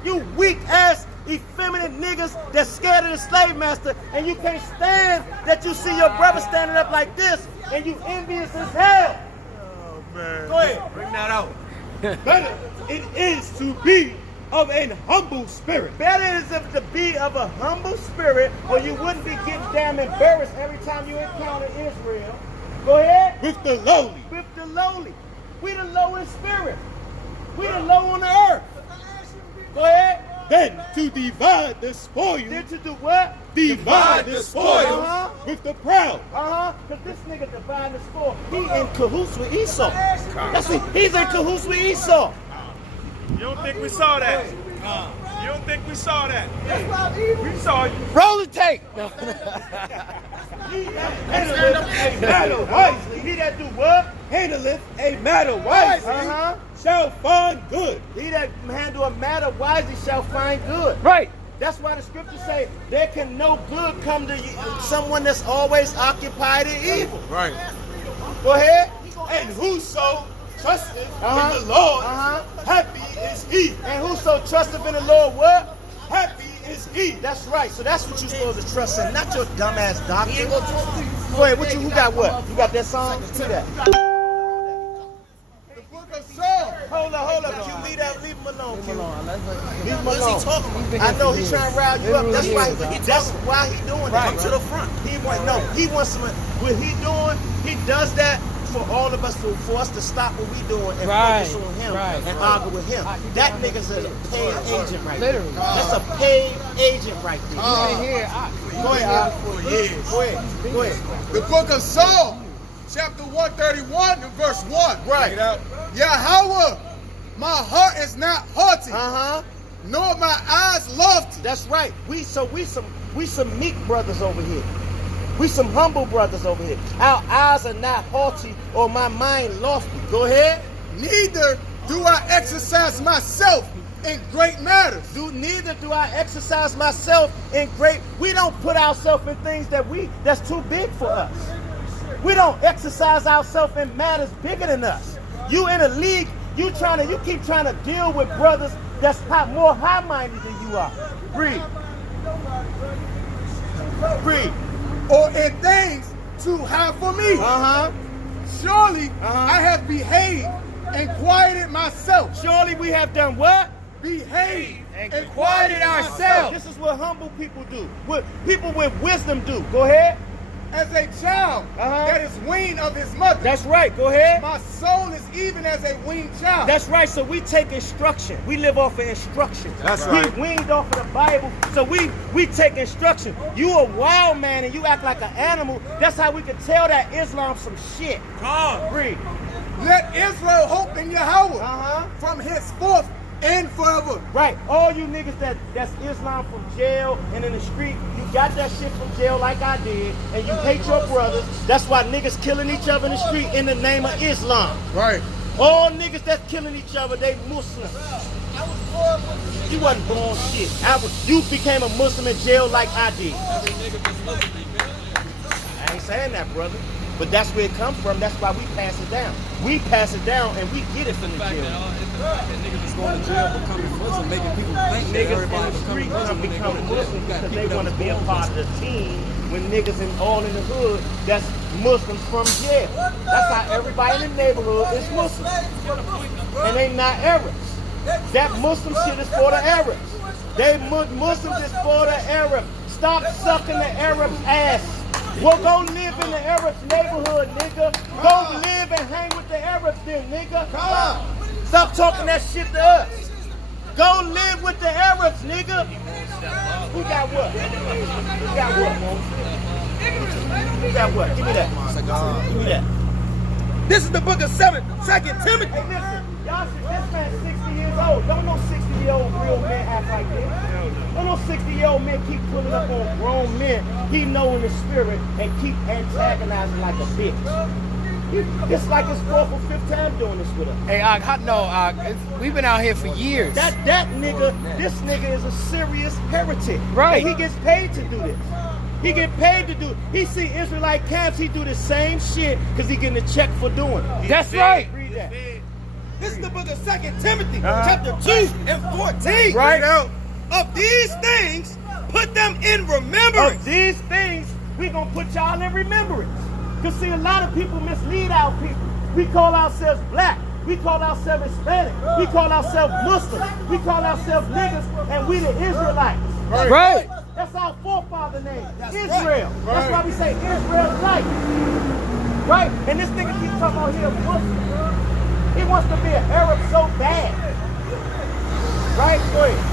You weak ass, effeminate niggas that's scared of the slave master, and you can't stand that you see your brother standing up like this, and you envious as hell. Oh, man. Go ahead. Bring that out. Better it is to be of an humble spirit. Better is it to be of a humble spirit, or you wouldn't be getting damn embarrassed every time you encounter Israel. Go ahead. With the lowly. With the lowly. We the low in spirit. We the low on the earth. Go ahead. Then to divide the spoil. Then to do what? Divide the spoil with the proud. Because this nigga dividing the spoil. He in cahoots with Esau. That's it. He's in cahoots with Esau. You don't think we saw that? You don't think we saw that? We saw you. Roll the tape. No. He that matter wisely. He that do what? Handleth a matter wisely shall find good. He that handle a matter wisely shall find good. Right. That's why the scriptures say there can no good come to someone that's always occupied in evil. Right. Go ahead. And whoso trusteth in the Lord, happy is he. And whoso trusteth in the Lord, what? Happy is he. That's right. So that's what you're supposed to trust in, not your dumbass doctrine. Go ahead. Who got what? You got that song? To that. The book of Psalms. Hold up. You leave him alone. Leave him alone. I know he's trying to rile you up. That's why he doing that. Come to the front. He wants some. What he doing? He does that for all of us for us to stop what we doing and Right, focus on him right, and right. argue with him. That nigga's a paid agent right Literally. there. That's a paid agent right there. Here, Go ahead, For years. Go ahead. Go ahead. The book of Psalm, chapter 131 and verse 1. Right. Yahweh, my heart is not haughty, nor my eyes lofty. That's right. We some meek brothers over here. We some humble brothers over here. Our eyes are not haughty or my mind lofty. Go ahead. Neither do I exercise myself in great matters. Neither do I exercise myself in great. We don't put ourselves in things that's too big for us. We don't exercise ourselves in matters bigger than us. You in a league, you keep trying to deal with brothers that's more high-minded than you are. Breathe. Breathe. Or in things too high for me. Surely I have behaved and quieted myself. Surely we have done what? Behaved and quieted ourselves. This is what humble people do. What people with wisdom do. Go ahead. As a child that is weaned of his mother. That's right. Go ahead. My soul is even as a weaned child. That's right. So we take instruction. We live off of instruction. That's right. We weaned off of the Bible. So we take instruction. You a wild man and you act like an animal. That's how we can tell that Islam's some shit. Breathe. Let Israel hope in Yahweh from henceforth and forever. Right. All you niggas that's Islam from jail and in the street, you got that shit from jail like I did, and you hate your brothers. That's why niggas killing each other in the street in the name of Islam. Right. All niggas that's killing each other, they Muslim. You wasn't born shit. You became a Muslim in jail like I did. I ain't saying that, brother. But that's where it comes from. That's why we pass it down. We pass it down and we get it from the jail. Niggas that's going to jail becoming Muslim, making people think that Niggas everybody in the street become Muslims because they want to be a part of the team when niggas all in the hood that's Muslims from jail. That's how everybody in the neighborhood is Muslim. And they not Arabs. That Muslim shit is for the Arabs. Muslims is for the Arabs. Stop sucking the Arabs' ass. Well, go live in the Arabs' neighborhood, nigga. Go live and hang with the Arabs then, nigga. Stop talking that shit to us. Go live with the Arabs, nigga. Who got what? Who got what, man? Who got what? Give me that. Give me that. This is the book of 2 Timothy. Hey, listen. Y'all should, this man's 60 years old. Don't no 60-year-old real men act like this. Don't no 60-year-old men keep pulling up on grown men he know in the spirit and keep antagonizing like a bitch. It's like his 4th or 5th time doing this with us. Hey, we've been out here for years. This nigga is a serious heretic. Right. And he gets paid to do this. He get paid to do it. He see Israelite camps, he do the same shit because he getting a check for doing it. That's right. Read that. This is the book of 2 Timothy, chapter 2 and 14. Right. Of these things, put them in remembrance. Of these things, we gonna put y'all in remembrance. Because see, a lot of people mislead our people. We call ourselves black. We call ourselves Hispanic. We call ourselves Muslim. We call ourselves niggas, and we the Israelites. Right. That's our forefather name, Israel. That's why we say Israelite. Right? And this nigga keep talking about here Muslim. He wants to be an Arab so bad. Right? Go ahead.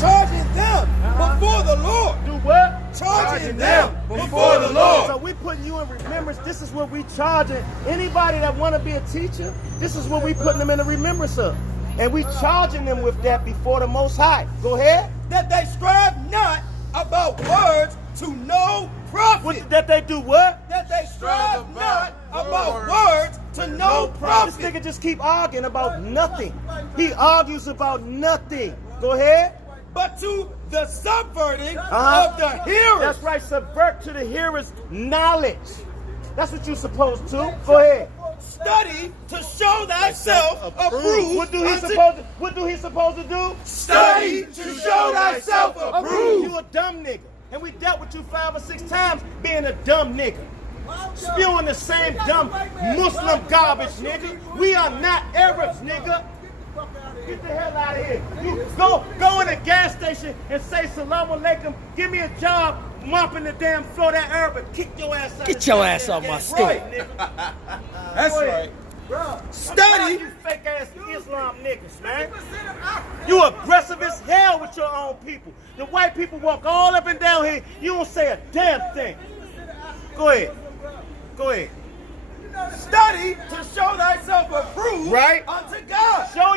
Charging them before the Lord. Do what? Charging them before the Lord. So we putting you in remembrance. This is what we charging. Anybody that want to be a teacher, this is what we putting them in the remembrance of. And we charging them with that before the Most High. Go ahead. That they strive not about words to no profit. That they do what? That they strive not about words to no profit. This nigga just keep arguing about nothing. He argues about nothing. Go ahead. But to the subverting of the hearers. That's right. Subvert to the hearers knowledge. That's what you're supposed to. Go ahead. Study to show thyself approved. What do he supposed to do? Study to show thyself approved. You a dumb nigga. And we dealt with you 5 or 6 times being a dumb nigga. Spewing the same dumb Muslim garbage, nigga. We are not Arabs, nigga. Get the hell out of here. You go in a gas station and say salam alaikum. Give me a job mopping the damn floor that herb and kick your ass out. Get your ass off my store. That's right. Bro, Study. You fake ass Islam niggas, man. You aggressive as hell with your own people. The white people walk all up and down here. You don't say a damn thing. Go ahead. Go ahead. Study to show thyself approved Right. unto God. Show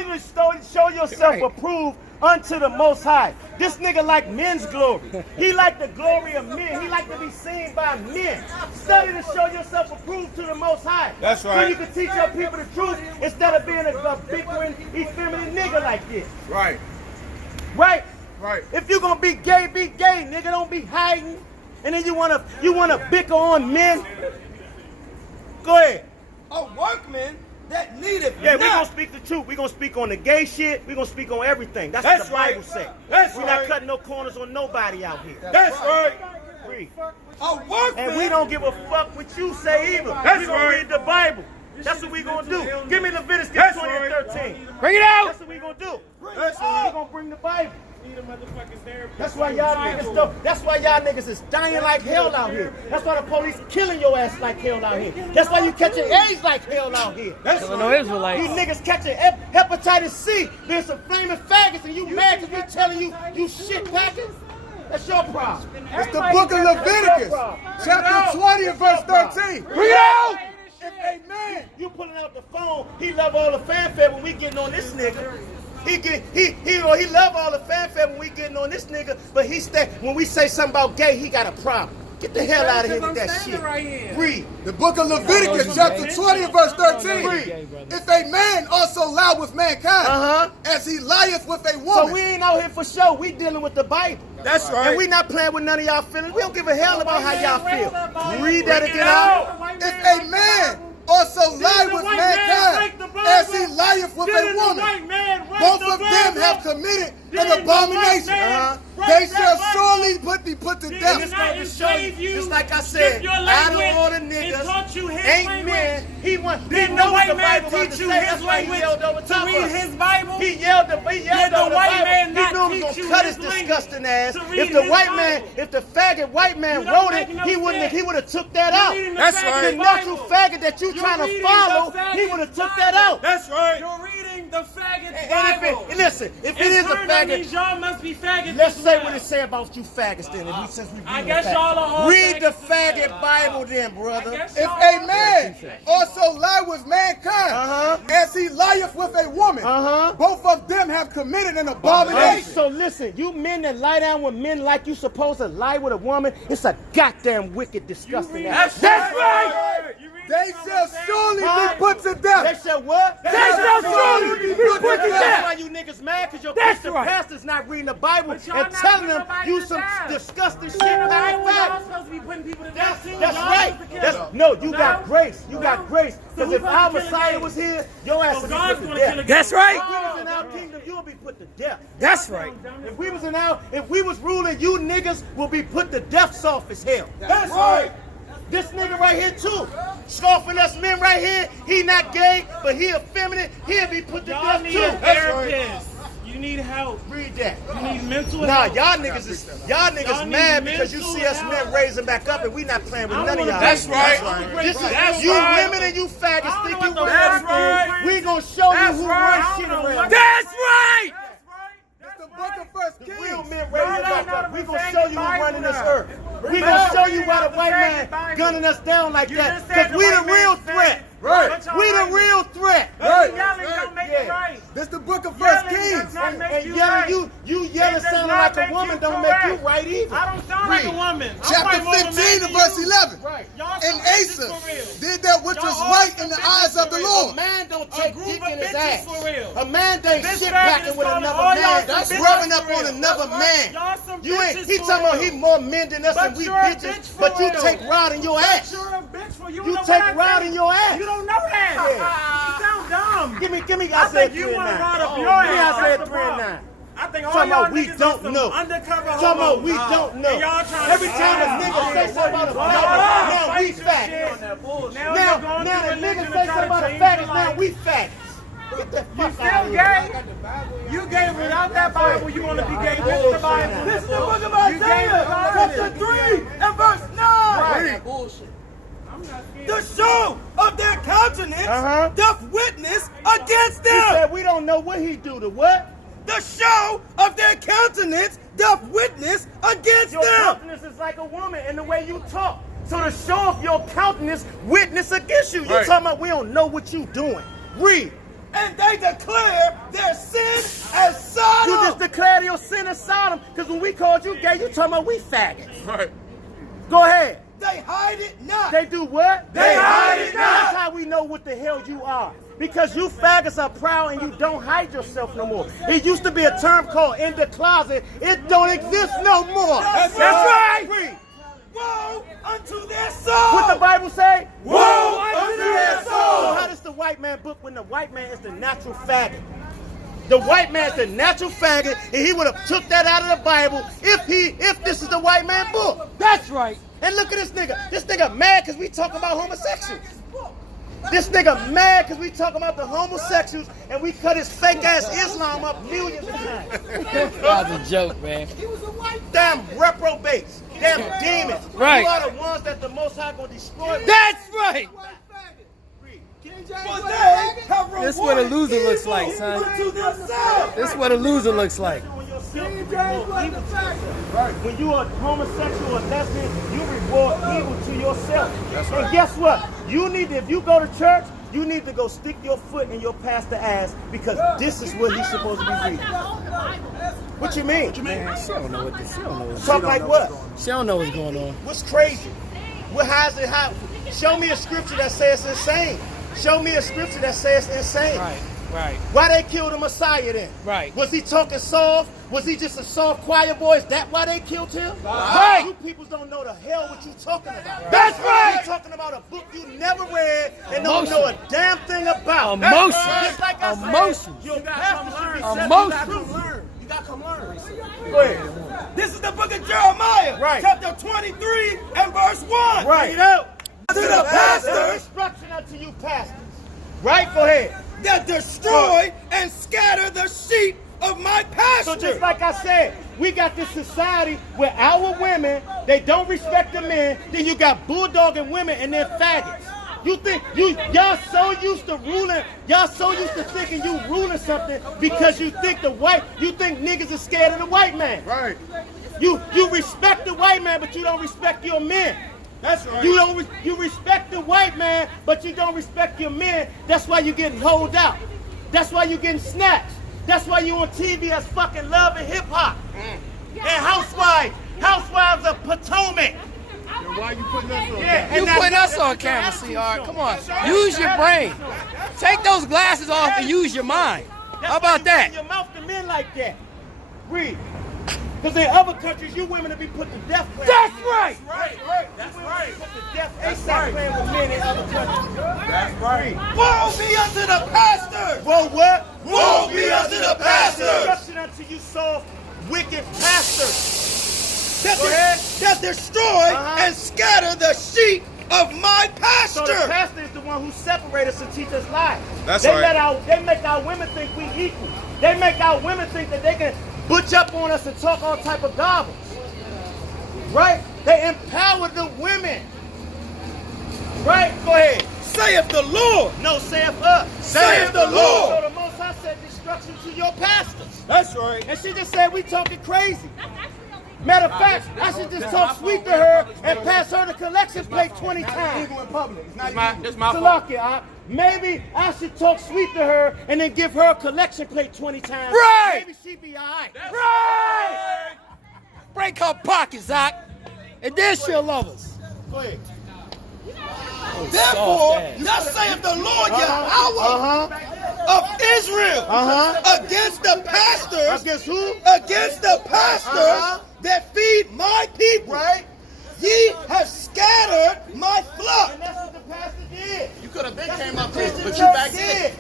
yourself approved unto the Most High. This nigga like men's glory. He like the glory of men. He like to be seen by men. Study to show yourself approved to the Most High. That's right. So you can teach your people the truth instead of being a bickering, effeminate nigga like this. Right. Right? Right. If you gonna be gay, nigga. Don't be hiding. And then you wanna bicker on men. Go ahead. A workman that needeth Yeah, we not. gonna speak the truth. We gonna speak on the gay shit. We gonna speak on everything. That's what That's the Bible right. say. That's We right. not cutting no corners on nobody out here. That's right. Read. A workman. And we don't give a fuck what you say either. That's We gonna right. read the Bible. That's what we gonna do. Give me Leviticus That's 20 right. and 13. Bring it out. That's what we gonna do. That's We right. gonna bring the Bible. That's why y'all niggas don't. That's why y'all niggas is dying like hell out here. That's why the police killing your ass like hell out here. That's why you catching AIDS like hell out here. That's No Israelites. You niggas catching hepatitis C, being some flaming faggots, and you mad because we telling you shit packers? That's your problem. It's the book of Leviticus, chapter 20 and verse 13. Bring it out! If a man You pulling out the phone, he love all the fanfare when we getting on this nigga. He love all the fanfare when we getting on this nigga, but when we say something about gay, he got a problem. Get the hell out of here with that shit. Read. The book of Leviticus, chapter 20 and verse 13. Read. If a man also lie with mankind, as he lieth with a woman. So we ain't out here for show. We dealing with the Bible. That's right. And we not playing with none of y'all feelings. We don't give a hell about how y'all feel. Read that again out. If a man also lie with mankind, as he lieth with a woman, both of them have committed an abomination. They shall surely be put to And death. it's going to show you, just like I said, out of all the niggas, ain't men. He Didn't knows the white the man Bible about teach to you say. his That's why he language yelled over to top of read us. his Bible? He yelled Did over the white man Bible. not He knew he teach was you gonna cut his his language disgusting ass. to read If the his white man, Bible? if the faggot white man You don't wrote make it, no he wouldn't. sense. He would have took that out. reading the That's faggot right. The natural Bible. faggot that you You're trying to reading the follow, faggot he would have took that out. That's right. You're reading the faggot And Bible. listen, if it is a That means faggot, y'all must be faggots. let's as say well. what it say about you faggots then. Since we I reading guess the y'all are all read the faggots as faggot well. Bible then, brother. I guess If y'all a are man also lie with mankind, as he lieth with a woman, both of them have committed an Hey, abomination. so listen, you men that lie down with men like you supposed to lie with a woman, it's a goddamn wicked, disgusting ass. That's right. They shall surely Huh? be put to They death. said what? They shall surely be put to That's death. why you niggas mad, because your Christian pastor's not reading the Bible But y'all and not telling putting them nobody you to some death. disgusting shit. Y'all Matter of fact, supposed to be putting people to death too. that's Y'all right. supposed to kill them. No, you got No. grace. You got grace. Because who if supposed our to kill the Messiah gays? was here, your ass So would be God's put to gonna death. kill the That's gays. right. If we was in our kingdom, you would be put to death. That's right. If we was ruling, you niggas will be put to death soft as hell. That's right. This nigga right here too, scoffing us men right here. He not gay, but he effeminate. He'll be put to Y'all death need too. a therapist. You need help. Read that. You need mental Nah, help. y'all niggas is Y'all need mad because you mental see us help. men raising back up and we not playing with I none of wanna y'all. That's right. This is That's you right. women and you faggots I think don't you know run what everything. that's right. We gonna show That's you who right. runs I shit don't know around. what- That's right. The book of First The Kings. real men Y'all raising ain't back know up. the We gonna faggot show you who Bible running this now. earth. We No, gonna show you you why got the the white faggot man Bible. gunning us down like You that. just said Because the we the white real man's threat. faggot. Right. But y'all We the right. real threat. Right. Yelling don't make it right. This the book of First Yelling Kings. does not make And you yelling, right. you yelling It does sounding not like a make woman you don't make you correct. right either. I don't sound like a Read. woman. I'm Chapter probably more of a man 15 than and verse you. 11. Right. Y'all And some bitches Asa for real. did that which Y'all was all right some in the bitches eyes of the for real. A Lord. man don't A take group dick of in his bitches ass. for real. A man ain't This shit faggot packing is with calling another all y'all man. some That's bitches rubbing for up on real. another man. Y'all some You ain't. bitches He for talking about real. he more men than us But and we you're a bitches. bitch for But you real. take rod in your ass. You're a bitch for you. You know take what I rod think? in your ass. You don't know that. You sound dumb. Give me. I I said think you 3 and want 9. to rod up your Give me. ass. I said That's the 3 and problem. 9. I think all Talking y'all about we niggas don't are some know. undercover Talking about homos. we don't know. And y'all trying to Every time a nigga say something about a faggot, now we faggots. Now the nigga say something about a faggot, now we faggots. Get the You fuck out still of here. gay? You gay without that Bible. You want to be gay with the Bible? This is the book of Isaiah, chapter 3 and verse 9. Right. The show of their countenance doth witness against He them. said we don't know what he do to what? The show of their countenance doth witness against Your them. countenance is like a woman in the way you talk. So to show off your countenance, witness against you. You're Right. talking about we don't know what you doing. Read. And they declare their sin as You Sodom. just declared your sin as Sodom, because when we called you gay, you talking about we faggots. Right. Go ahead. They hide it not. They do what? They hide it not. That's how we know what the hell you are. Because you faggots are proud and you don't hide yourself no more. It used to be a term called in the closet. It don't exist no more. That's right. right. Woe unto their soul. What the Bible say? Woe unto their So soul. how does the white man book when the white man is the natural faggot? The white man is the natural faggot, and he would have took that out of the Bible if this is the white man book. That's right. And look at this nigga. This nigga mad because we talking about homosexuals. This nigga mad because we talking about the homosexuals and we cut his fake ass Islam up millions of times. That was a joke, man. Damn reprobates. Damn demons. Right. You are the ones that the Most High gonna destroy. That's right. For they have This what a rewarded loser looks evil like, son. unto themselves. This is what a loser looks like. Right. When you are homosexual or lesbian, you reward evil to yourself. And guess what? You need to, if you go to church, you need to go stick your foot in your pastor's ass because this is what he's supposed to be reading. What you mean? Man, she don't know what this. She don't know. Talk like what? She don't know what's going on. What's crazy? What how's it how? Show me a scripture that says insane. Show me a scripture that says insane. Right. Why they killed the Messiah then? Right. Was he talking soft? Was he just a soft choir boy? Is that why they killed him? Right. You people don't know the hell what you talking about. That's right. You talking about a book you never read and don't know a damn thing about. Emotions. Just like I said, Emotions. your pastor should be set Emotions. to learn. You gotta come learn. Go ahead. This is the book of Jeremiah, Right. chapter 23 and verse 1. Right. Read out. To the There's pastor instruction unto you pastors. Right? Go ahead. that destroy and scatter the sheep of my pasture. So just like I said, we got this society where our women, they don't respect the men. Then you got bulldogging women and they're faggots. You think y'all so used to ruling, y'all so used to thinking you ruling something because you think niggas are scared of the white man. Right. You respect the white man, but you don't respect your men. That's right. You respect the white man, but you don't respect your men. That's why you getting holed out. That's why you getting snatched. That's why you on TV as fucking Love and Hip Hop. And Housewives of Potomac. Then why you putting us on? Yeah, You and put that's us on the camera, attitude sweetheart. show. Come on. That's Use the your brain. attitude show. Take those glasses off and use your mind. That's How why about you that? open your mouth to men like that. Read. Because in other countries, you women to be put to death. That's right. That's right. Put to death. ASAP playing with men in other countries. That's right. Woe be unto the pastor. Whoa, what? Woe be unto the pastor. Destruction unto you soft, wicked pastors. That destroy and scatter the sheep of my So the pasture. pastor is the one who separates us and teach us lies. That's they right. They make our women think we equal. They make our women think that they can butch up on us and talk all type of garbage. Right? They empower the women. Right? Go ahead. Saith the Lord. No, saith us. Saith the Lord. So the Most High said destruction to your pastors. That's right. And she just said we talking crazy. Matter of fact, I should just talk sweet to her and pass her the collection plate 20 times. Legal in public. It's not It's my fault. Salakia, maybe I should talk sweet to her and then give her a collection plate 20 times. Right. Maybe she be all right. Right. Break her pockets, Zach. And then she'll love us. Go ahead. Therefore, ass. thus saith the Lord Yahweh of Israel against the pastors. Against who? Against the pastors that feed my people. Right. Ye have scattered my flock. And that's what the pastor did. You could have been came up That's here, what but the you back church there. did.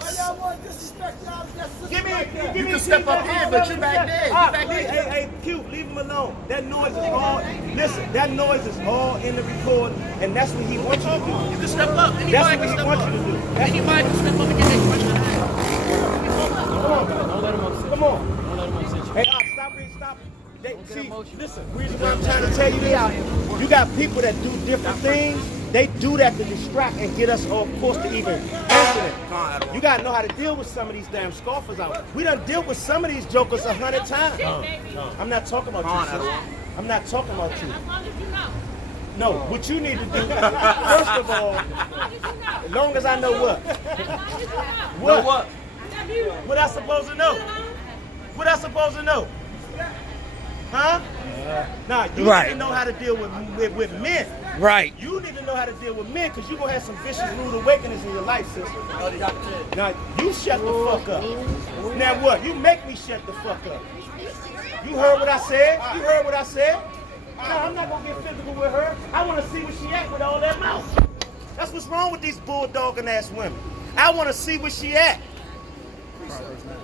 Give me You can step up here, but you back there. You back there. Hey, Q, leave him alone. That noise is all, listen, that noise is all in the recording, and that's what he wants you to do. You can step up. That's Anybody what can he step wants up. you to do. Anybody can step up and get their question asked. Don't let him upset you. Come on. Don't let him upset you. Hey, stop. See, listen, the reason why I'm trying to tell you this, you got people that do different things. They do that to distract and get us off course to even answer it. You gotta know how to deal with some of these damn scoffers out. We done dealt with some of these jokers 100 times. I'm not talking about you, sis. I'm not talking about you. No, what you need to do, first of all, as long as I know what. What? What I supposed to know? What I supposed to know? Huh? Nah, you need to know how to deal with men. Right. You need to know how to deal with men because you're going to have some vicious rude awakenings in your life, sister. Now, you shut the fuck up. Now what? You make me shut the fuck up. You heard what I said? You heard what I said? No, I'm not going to get physical with her. I want to see where she at with all that mouth. That's what's wrong with these bulldogging ass women. I want to see where she at.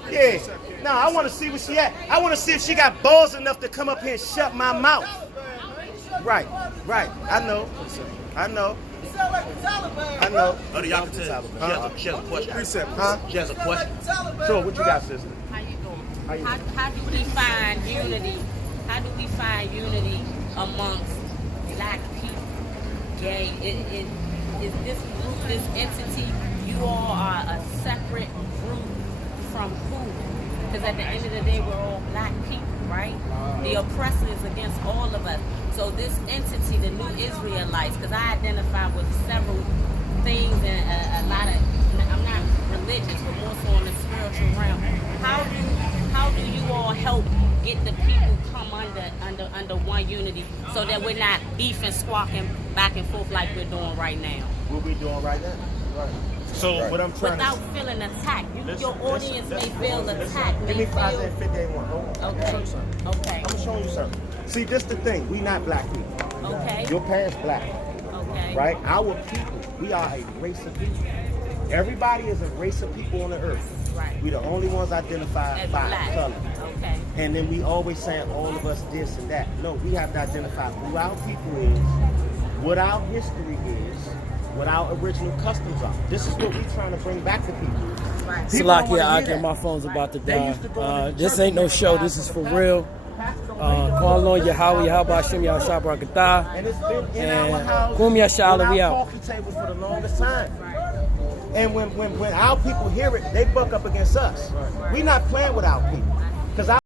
Yeah. No, I want to see where she at. I want to see if she got balls enough to come up here and shut my mouth. Right. I know. I know. Oh, y'all can tell. She has a question. Huh? She has a question. Sure, what you got, sister? How you doing? How do we find unity? How do we find unity amongst black people? Gay? Is this group, this entity, you all are a separate group from who? Because at the end of the day, we're all black people, right? The oppressor is against all of us. So this entity, the new Israelites, because I identify with several things and a lot of, I'm not religious, but more so on the spiritual realm. How do you all help get the people come under one unity so that we're not beefing, squawking back and forth like we're doing right now? What we doing right now? Right. So what I'm trying without feeling attacked. Your audience may feel attacked. Give me Isaiah 58:1. Hold on. Okay. I'm gonna show you something. See, this the thing. We not black people. Okay. Your parents black. Okay. Right? Our people. We are a race of people. Everybody is a race of people on the earth. Right. We the only ones identified As by black. color. Okay. And then we always saying all of us this and that. No, we have to identify who our people is, what our history is, what our original customs are. This is what we're trying to bring back to people. Right. Salakia, I get my phone's about to die. This ain't no show. This is for real. Call on Yahweh, Hashem, Yahshua Barakatah. And it's been in our house. Kum Yashala, we on our out. coffee table for the longest time. And when our people hear it, they buck up against us. We're not playing with our people. Because